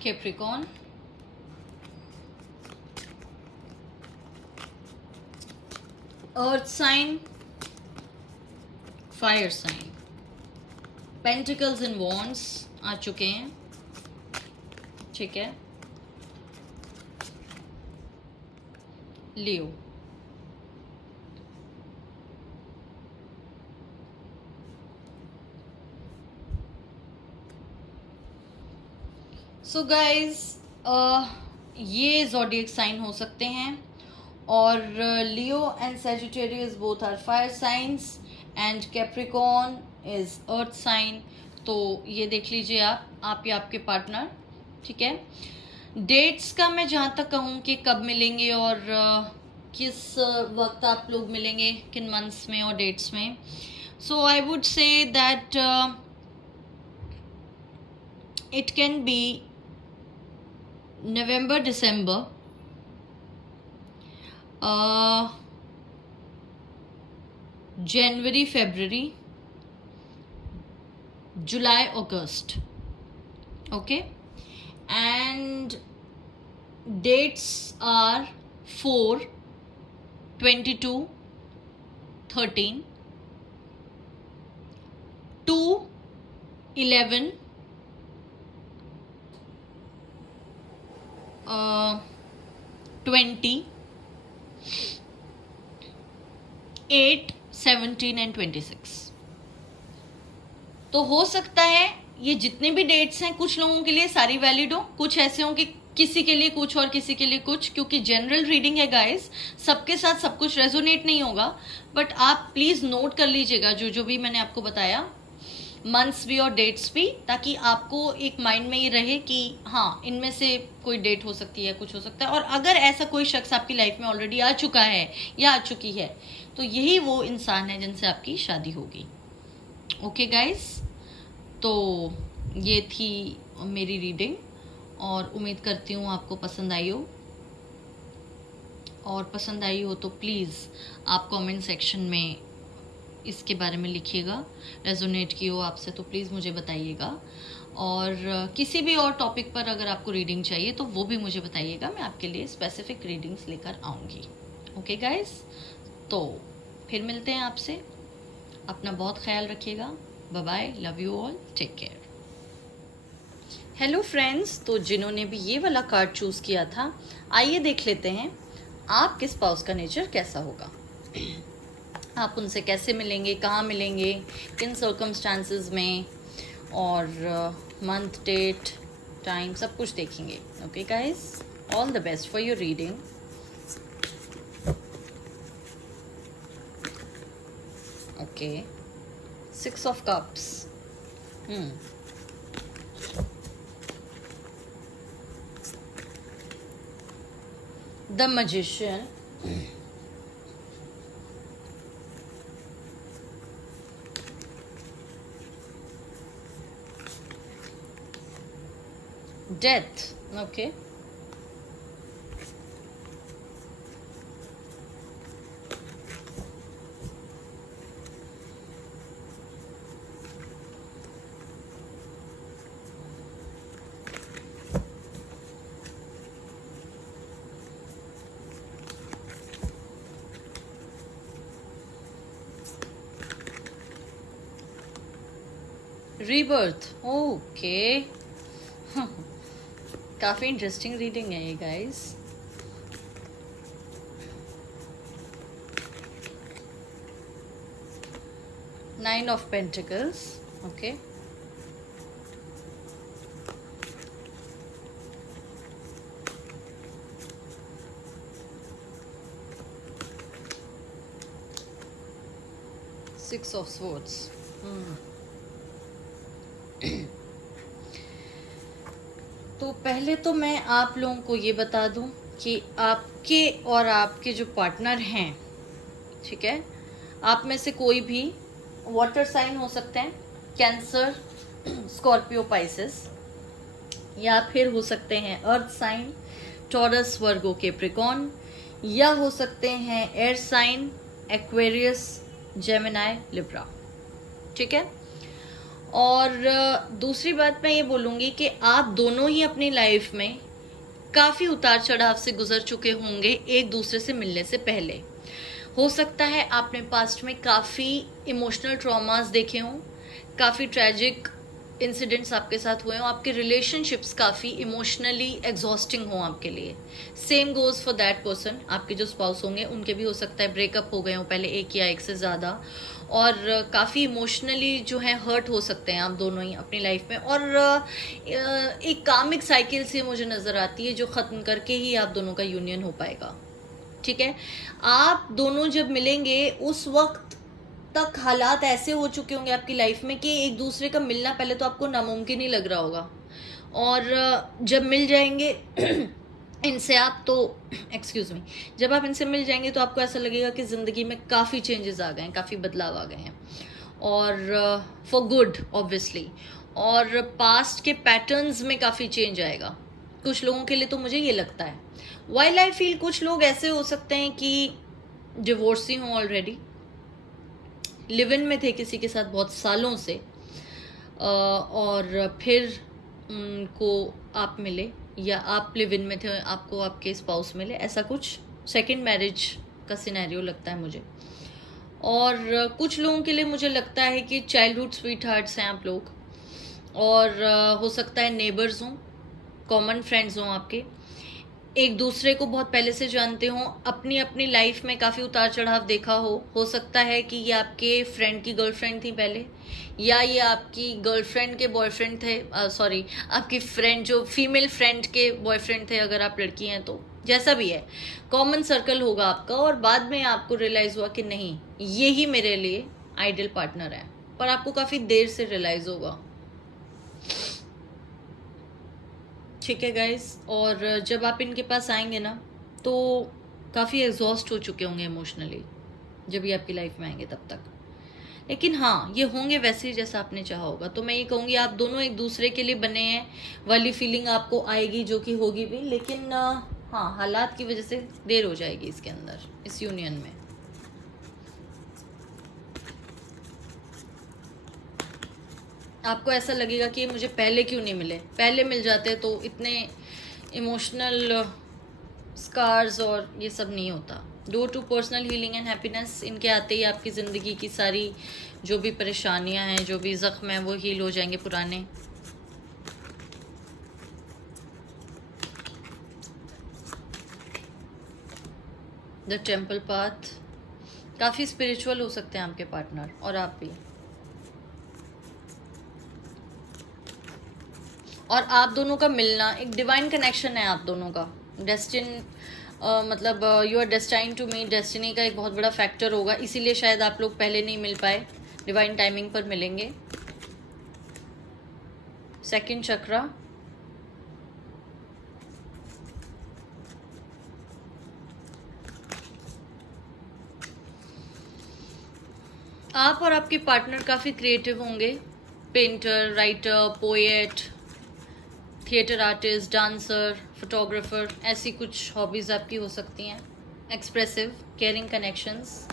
Capricorn, Earth sign, Fire sign, Pentacles and Wands आ चुके हैं, ठीक है। लियो, सो गाइज ये ज़ोडिएक साइन हो सकते हैं, और Leo and Sagittarius both are fire signs and Capricorn is earth sign. तो ये देख लीजिए आप या आपके पार्टनर, ठीक है। डेट्स का मैं जहाँ तक कहूँ कि कब मिलेंगे और किस वक्त आप लोग मिलेंगे, किन मंथ्स में और डेट्स में, so I would say that it can be November, December, January, February, July, August, okay, and dates are 4, 22, 13, 2, 11, 20, 8, 17 and 26। तो हो सकता है ये जितने भी डेट्स हैं कुछ लोगों के लिए सारी वैलिड हो, कुछ ऐसे हों कि किसी के लिए कुछ और किसी के लिए कुछ, क्योंकि जनरल रीडिंग है गाइस, सबके साथ सब कुछ रेजोनेट नहीं होगा। बट आप प्लीज़ नोट कर लीजिएगा जो जो भी मैंने आपको बताया, मंथ्स भी और डेट्स भी, ताकि आपको एक माइंड में ये रहे कि हाँ इनमें से कोई डेट हो सकती है, कुछ हो सकता है। और अगर ऐसा कोई शख्स आपकी लाइफ में ऑलरेडी आ चुका है या आ चुकी है, तो यही वो इंसान है जिनसे आपकी शादी होगी। ओके गाइस, तो ये थी मेरी रीडिंग, और उम्मीद करती हूँ आपको पसंद आई हो, और पसंद आई हो तो प्लीज़ आप कमेंट सेक्शन में इसके बारे में लिखिएगा, रेजोनेट की हो आपसे तो प्लीज़ मुझे बताइएगा। और किसी भी और टॉपिक पर अगर आपको रीडिंग चाहिए तो वो भी मुझे बताइएगा, मैं आपके लिए स्पेसिफिक रीडिंग्स लेकर आऊँगी। ओके गाइस, तो फिर मिलते हैं आपसे, अपना बहुत ख्याल रखिएगा, bye bye, love you all, take care. Hello friends, तो जिन्होंने भी ये वाला कार्ड चूज़ किया था, आइए देख लेते हैं आपके स्पाउस का नेचर कैसा होगा। आप उनसे कैसे मिलेंगे, कहाँ मिलेंगे, किन सर्कमस्टांसेस में, और मंथ, डेट, टाइम, सब कुछ देखेंगे. Okay guys, all the best for your reading. Okay, 6 of Cups. The Magician. Death. Okay. Rebirth. Okay. काफ़ी इंटरेस्टिंग रीडिंग है ये guys. Nine of Pentacles. Okay. Six of Swords. तो पहले तो मैं आप लोगों को ये बता दूं कि आपके और आपके जो पार्टनर हैं, ठीक है, आप में से कोई भी वाटर साइन हो सकते हैं, कैंसर, स्कॉर्पियो, पाइसेस, या फिर हो सकते हैं earth sign, Taurus, Virgo, Capricorn, या हो सकते हैं air sign, Aquarius, Gemini, Libra. ठीक है. और दूसरी बात मैं ये बोलूँगी कि आप दोनों ही अपनी लाइफ में काफ़ी उतार चढ़ाव से गुजर चुके होंगे एक दूसरे से मिलने से पहले. हो सकता है आपने पास्ट में काफ़ी इमोशनल ट्रॉमास देखे हों, काफ़ी ट्रैजिक इंसिडेंट्स आपके साथ हुए हों, आपके रिलेशनशिप्स काफ़ी इमोशनली एग्जॉस्टिंग हों आपके लिए. Same goes for that person. आपके जो स्पाउस होंगे उनके भी हो सकता है ब्रेकअप हो गए हों पहले, एक या एक से ज़्यादा, और काफ़ी इमोशनली जो है हर्ट हो सकते हैं आप दोनों ही अपनी लाइफ में. और एक कामिक साइकिल से मुझे नज़र आती है जो ख़त्म करके ही आप दोनों का यूनियन हो पाएगा. ठीक है. आप दोनों जब मिलेंगे उस वक्त तक हालात ऐसे हो चुके होंगे आपकी लाइफ में कि एक दूसरे का मिलना पहले तो आपको नामुमकिन ही लग रहा होगा, और जब मिल जाएंगे इनसे आप, तो एक्सक्यूज़ मी, जब आप इनसे मिल जाएंगे तो आपको ऐसा लगेगा कि ज़िंदगी में काफ़ी चेंजेस आ गए हैं, काफ़ी बदलाव आ गए हैं, और फॉर गुड ऑब्वियसली. और पास्ट के पैटर्न्स में काफ़ी चेंज आएगा कुछ लोगों के लिए, तो मुझे ये लगता है. वाइल आई फील कुछ लोग ऐसे हो सकते हैं कि डिवोर्सी हों ऑलरेडी, लिव इन में थे किसी के साथ बहुत सालों से, और फिर उनको आप मिले, या आप लिव इन में थे, आपको आपके स्पाउस मिले, ऐसा कुछ सेकंड मैरिज का सिनेरियो लगता है मुझे. और कुछ लोगों के लिए मुझे लगता है कि चाइल्डहुड स्वीट हार्ट्स हैं आप लोग, और हो सकता है नेबर्स हों, कॉमन फ्रेंड्स हों आपके, एक दूसरे को बहुत पहले से जानते हो, अपनी अपनी लाइफ में काफ़ी उतार चढ़ाव देखा हो सकता है कि ये आपके फ्रेंड की गर्लफ्रेंड थी पहले, या ये आपकी गर्लफ्रेंड के बॉयफ्रेंड थे, सॉरी, आपकी फ्रेंड जो फीमेल फ्रेंड के बॉयफ्रेंड थे अगर आप लड़की हैं तो. जैसा भी है, कॉमन सर्कल होगा आपका, और बाद में आपको रियलाइज़ हुआ कि नहीं, ये ही मेरे लिए आइडियल पार्टनर है, पर आपको काफ़ी देर से रियलाइज़ होगा. ठीक है गाइस. और जब आप इनके पास आएंगे ना तो काफ़ी एग्जॉस्ट हो चुके होंगे इमोशनली जब ये आपकी लाइफ में आएंगे तब तक. लेकिन हाँ, ये होंगे वैसे ही जैसा आपने चाहा होगा. तो मैं ये कहूँगी आप दोनों एक दूसरे के लिए बने हैं वाली फीलिंग आपको आएगी, जो कि होगी भी, लेकिन हाँ, हालात की वजह से देर हो जाएगी इसके अंदर, इस यूनियन में. आपको ऐसा लगेगा कि मुझे पहले क्यों नहीं मिले, पहले मिल जाते तो इतने इमोशनल स्कार्स और ये सब नहीं होता. Door to personal healing and happiness, इनके आते ही आपकी ज़िंदगी की सारी जो भी परेशानियां हैं, जो भी ज़ख्म हैं, वो हील हो जाएंगे पुराने. The temple path. काफ़ी स्पिरिचुअल हो सकते हैं आपके पार्टनर और आप भी। और आप दोनों का मिलना एक डिवाइन कनेक्शन है आप दोनों का। डेस्टिन मतलब you are destined to meet, destiny का एक बहुत बड़ा फैक्टर होगा, इसीलिए शायद आप लोग पहले नहीं मिल पाए, डिवाइन टाइमिंग पर मिलेंगे। सेकंड चक्रा, आप और आपके पार्टनर काफ़ी क्रिएटिव होंगे, painter, writer, poet, theatre artist, dancer, photographer, ऐसी कुछ हॉबीज़ आपकी हो सकती हैं। Expressive, caring connections.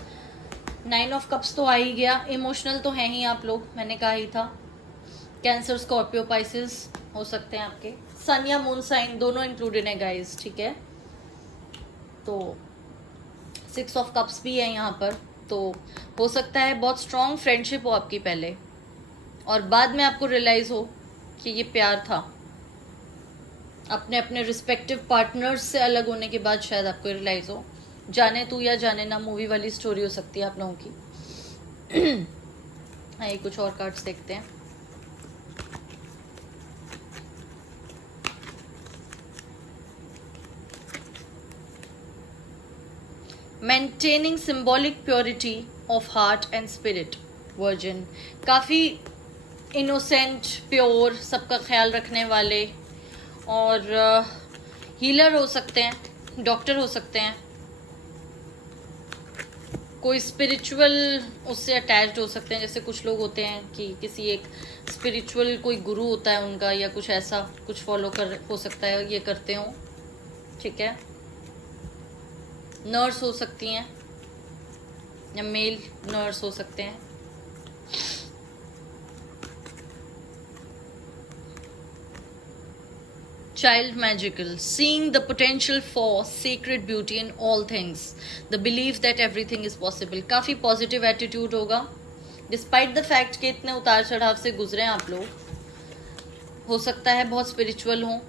9 of cups तो आ ही गया, इमोशनल तो हैं ही आप लोग, मैंने कहा ही था। कैंसर, स्कॉर्पियो, पाइसिस हो सकते हैं आपके। सन या मून साइन दोनों इंक्लूडेड हैं गाइस, ठीक है। तो 6 ऑफ कप्स भी है यहाँ पर, तो हो सकता है बहुत स्ट्रॉन्ग फ्रेंडशिप हो आपकी पहले, और बाद में आपको रियलाइज़ हो कि ये प्यार था। अपने अपने रिस्पेक्टिव पार्टनर्स से अलग होने के बाद शायद आपको रियलाइज़ हो। जाने तू या जाने ना मूवी वाली स्टोरी हो सकती है आप लोगों की। हाँ, ये कुछ और कार्ड्स देखते हैं। Maintaining symbolic purity of heart and spirit, virgin, काफ़ी इनोसेंट, प्योर, सबका ख्याल रखने वाले, और हीलर हो सकते हैं, डॉक्टर हो सकते हैं, कोई स्पिरिचुअल उससे अटैच्ड हो सकते हैं। जैसे कुछ लोग होते हैं कि किसी एक स्पिरिचुअल कोई गुरु होता है उनका, या कुछ ऐसा कुछ फॉलो कर हो सकता है, ये करते हो, ठीक है। नर्स हो सकती हैं, या मेल नर्स हो सकते हैं। Child magical, seeing the potential for sacred beauty in all things, the belief that everything is possible, काफ़ी पॉजिटिव एटीट्यूड होगा, डिस्पाइट द फैक्ट कि इतने उतार चढ़ाव से गुजरे हैं आप लोग। हो सकता है बहुत स्पिरिचुअल हों,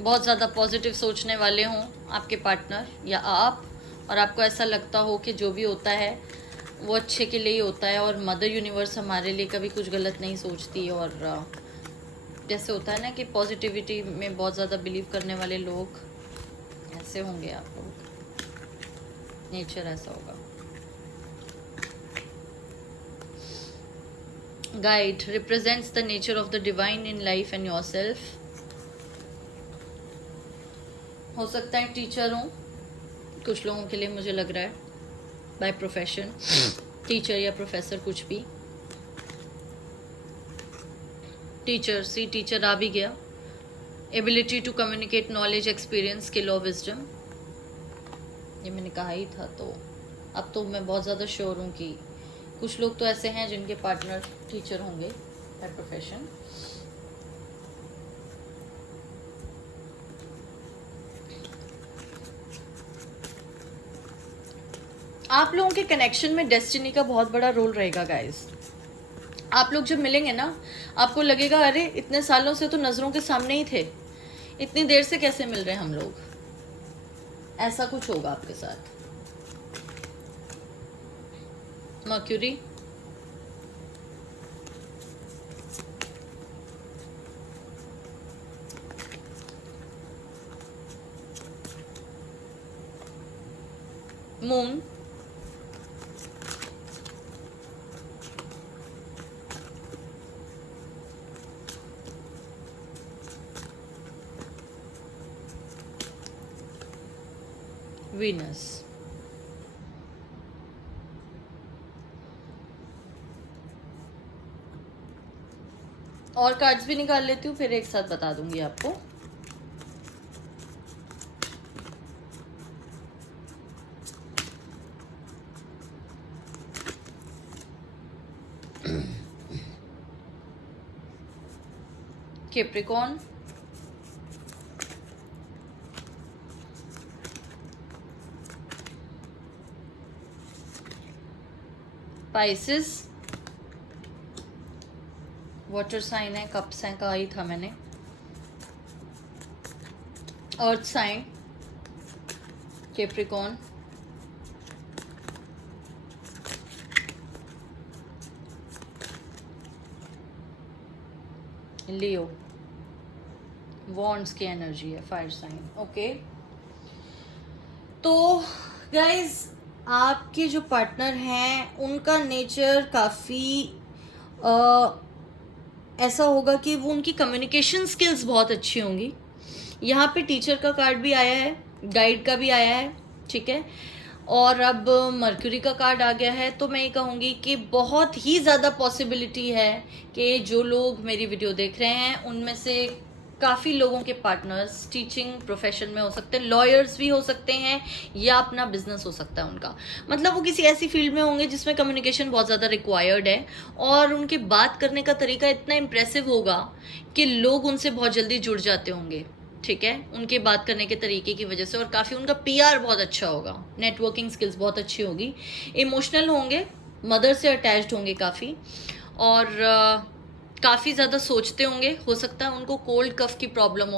बहुत ज़्यादा पॉजिटिव सोचने वाले हों आपके पार्टनर या आप, और आपको ऐसा लगता हो कि जो भी होता है वो अच्छे के लिए ही होता है, और मदर यूनिवर्स हमारे लिए कभी कुछ गलत नहीं सोचती। और जैसे होता है ना कि पॉजिटिविटी में बहुत ज़्यादा बिलीव करने वाले लोग, ऐसे होंगे आप लोग, नेचर ऐसा होगा। Guide represents the nature of the divine in life and yourself. हो सकता है टीचर हो कुछ लोगों के लिए, मुझे लग रहा है, बाय प्रोफेशन, टीचर या प्रोफेसर, कुछ भी। टीचर, सी टीचर आ भी गया। Ability to communicate knowledge, experience, skill और विजडम, ये मैंने कहा ही था। तो अब तो मैं बहुत ज़्यादा श्योर हूँ कि कुछ लोग तो ऐसे हैं जिनके पार्टनर टीचर होंगे बाय प्रोफेशन। आप लोगों के कनेक्शन में डेस्टिनी का बहुत बड़ा रोल रहेगा गाइस। आप लोग जब मिलेंगे ना, आपको लगेगा अरे इतने सालों से तो नज़रों के सामने ही थे, इतनी देर से कैसे मिल रहे हैं हम लोग, ऐसा कुछ होगा आपके साथ। Mercury, moon, Venus. और कार्ड्स भी निकाल लेती हूँ, फिर एक साथ बता दूंगी आपको। कैप्रिकॉर्न, पाइसिस, वाटर साइन है, कप्स हैं, कहा ही था मैंने। अर्थ साइन, कैप्रिकॉर्न, लियो, वॉन्ड्स की एनर्जी है, फायर साइन। ओके, तो गाइज आपके जो पार्टनर हैं उनका नेचर काफ़ी ऐसा होगा कि वो, उनकी कम्युनिकेशन स्किल्स बहुत अच्छी होंगी। यहाँ पे टीचर का कार्ड भी आया है, गाइड का भी आया है, ठीक है। और अब मर्क्यूरी का कार्ड आ गया है, तो मैं ये कहूँगी कि बहुत ही ज़्यादा पॉसिबिलिटी है कि जो लोग मेरी वीडियो देख रहे हैं उनमें से काफ़ी लोगों के पार्टनर्स टीचिंग प्रोफेशन में हो सकते हैं, लॉयर्स भी हो सकते हैं, या अपना बिजनेस हो सकता है उनका। मतलब वो किसी ऐसी फील्ड में होंगे जिसमें कम्युनिकेशन बहुत ज़्यादा रिक्वायर्ड है, और उनके बात करने का तरीका इतना इम्प्रेसिव होगा कि लोग उनसे बहुत जल्दी जुड़ जाते होंगे, ठीक है, उनके बात करने के तरीके की वजह से। और काफ़ी उनका पीआर बहुत अच्छा होगा, नेटवर्किंग स्किल्स बहुत अच्छी होगी, इमोशनल होंगे, मदर से अटैच्ड होंगे काफ़ी, और काफ़ी ज़्यादा सोचते होंगे। हो सकता है उनको कोल्ड कफ की प्रॉब्लम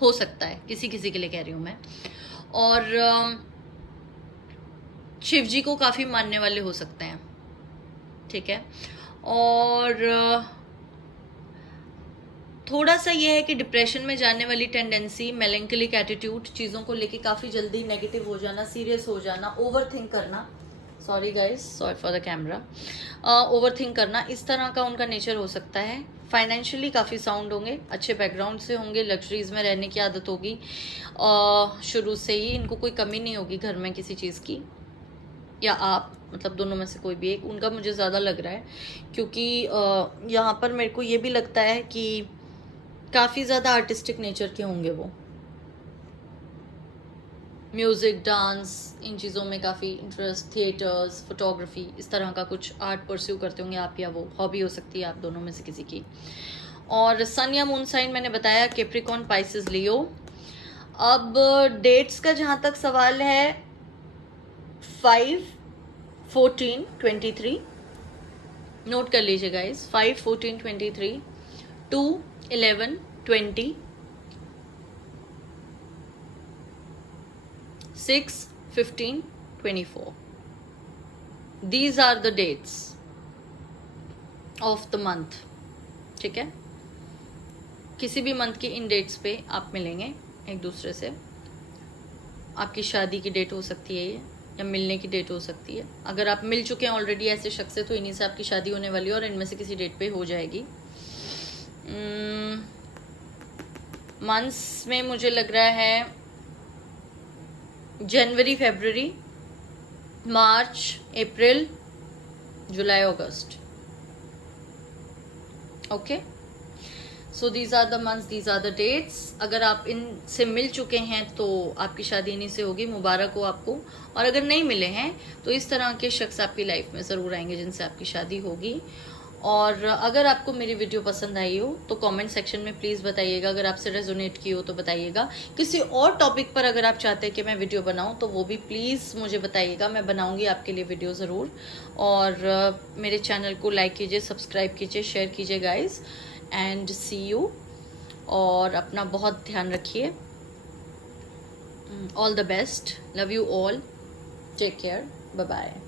हो सकता है, किसी किसी के लिए कह रही हूँ मैं। और शिव जी को काफ़ी मानने वाले हो सकते हैं, ठीक है। और थोड़ा सा ये है कि डिप्रेशन में जाने वाली टेंडेंसी, मेलेंकलिक एटीट्यूड, चीज़ों को लेके काफ़ी जल्दी नेगेटिव हो जाना, सीरियस हो जाना, ओवर थिंक करना, sorry guys, sorry for the camera, over think करना, इस तरह का उनका नेचर हो सकता है। फाइनेंशियली काफ़ी साउंड होंगे, अच्छे बैकग्राउंड से होंगे, लग्जरीज में रहने की आदत होगी, शुरू से ही इनको कोई कमी नहीं होगी घर में किसी चीज़ की, या आप, मतलब दोनों में से कोई भी एक, उनका मुझे ज़्यादा लग रहा है। क्योंकि यहाँ पर मेरे को ये भी लगता है कि काफ़ी ज़्यादा आर्टिस्टिक नेचर के होंगे वो, म्यूज़िक, डांस, इन चीज़ों में काफ़ी इंटरेस्ट, थिएटर्स, फोटोग्राफी, इस तरह का कुछ आर्ट परस्यू करते होंगे आप, या वो हॉबी हो सकती है आप दोनों में से किसी की। और सन या मून साइन मैंने बताया, कैप्रिकॉर्न, पाइसेस, लियो। अब डेट्स का जहाँ तक सवाल है, 5, 14, 23 नोट कर लीजिए guys, 5, 14, 23, 2, 11, 20, 6, 15, 24. These are the dates of the month, ठीक है। किसी भी मंथ के इन डेट्स पे आप मिलेंगे एक दूसरे से। आपकी शादी की डेट हो सकती है ये, या मिलने की डेट हो सकती है। अगर आप मिल चुके हैं ऑलरेडी ऐसे शख्स से, तो इन्हीं से आपकी शादी होने वाली है, और इनमें से किसी डेट पे हो जाएगी। मंथ्स में मुझे लग रहा है जनवरी, फरवरी, मार्च, अप्रैल, जुलाई, अगस्त। Okay, so these are the months, these are the dates. अगर आप इनसे मिल चुके हैं तो आपकी शादी इन्हीं से होगी, मुबारक हो आपको। और अगर नहीं मिले हैं तो इस तरह के शख्स आपकी लाइफ में ज़रूर आएंगे जिनसे आपकी शादी होगी। और अगर आपको मेरी वीडियो पसंद आई हो तो कमेंट सेक्शन में प्लीज़ बताइएगा, अगर आपसे रेजोनेट की हो तो बताइएगा। किसी और टॉपिक पर अगर आप चाहते हैं कि मैं वीडियो बनाऊं तो वो भी प्लीज़ मुझे बताइएगा, मैं बनाऊंगी आपके लिए वीडियो ज़रूर। और मेरे चैनल को लाइक कीजिए, सब्सक्राइब कीजिए, शेयर कीजिए गाइज़, एंड सी यू। और अपना बहुत ध्यान रखिए। All the best, love you all, take care, bye bye.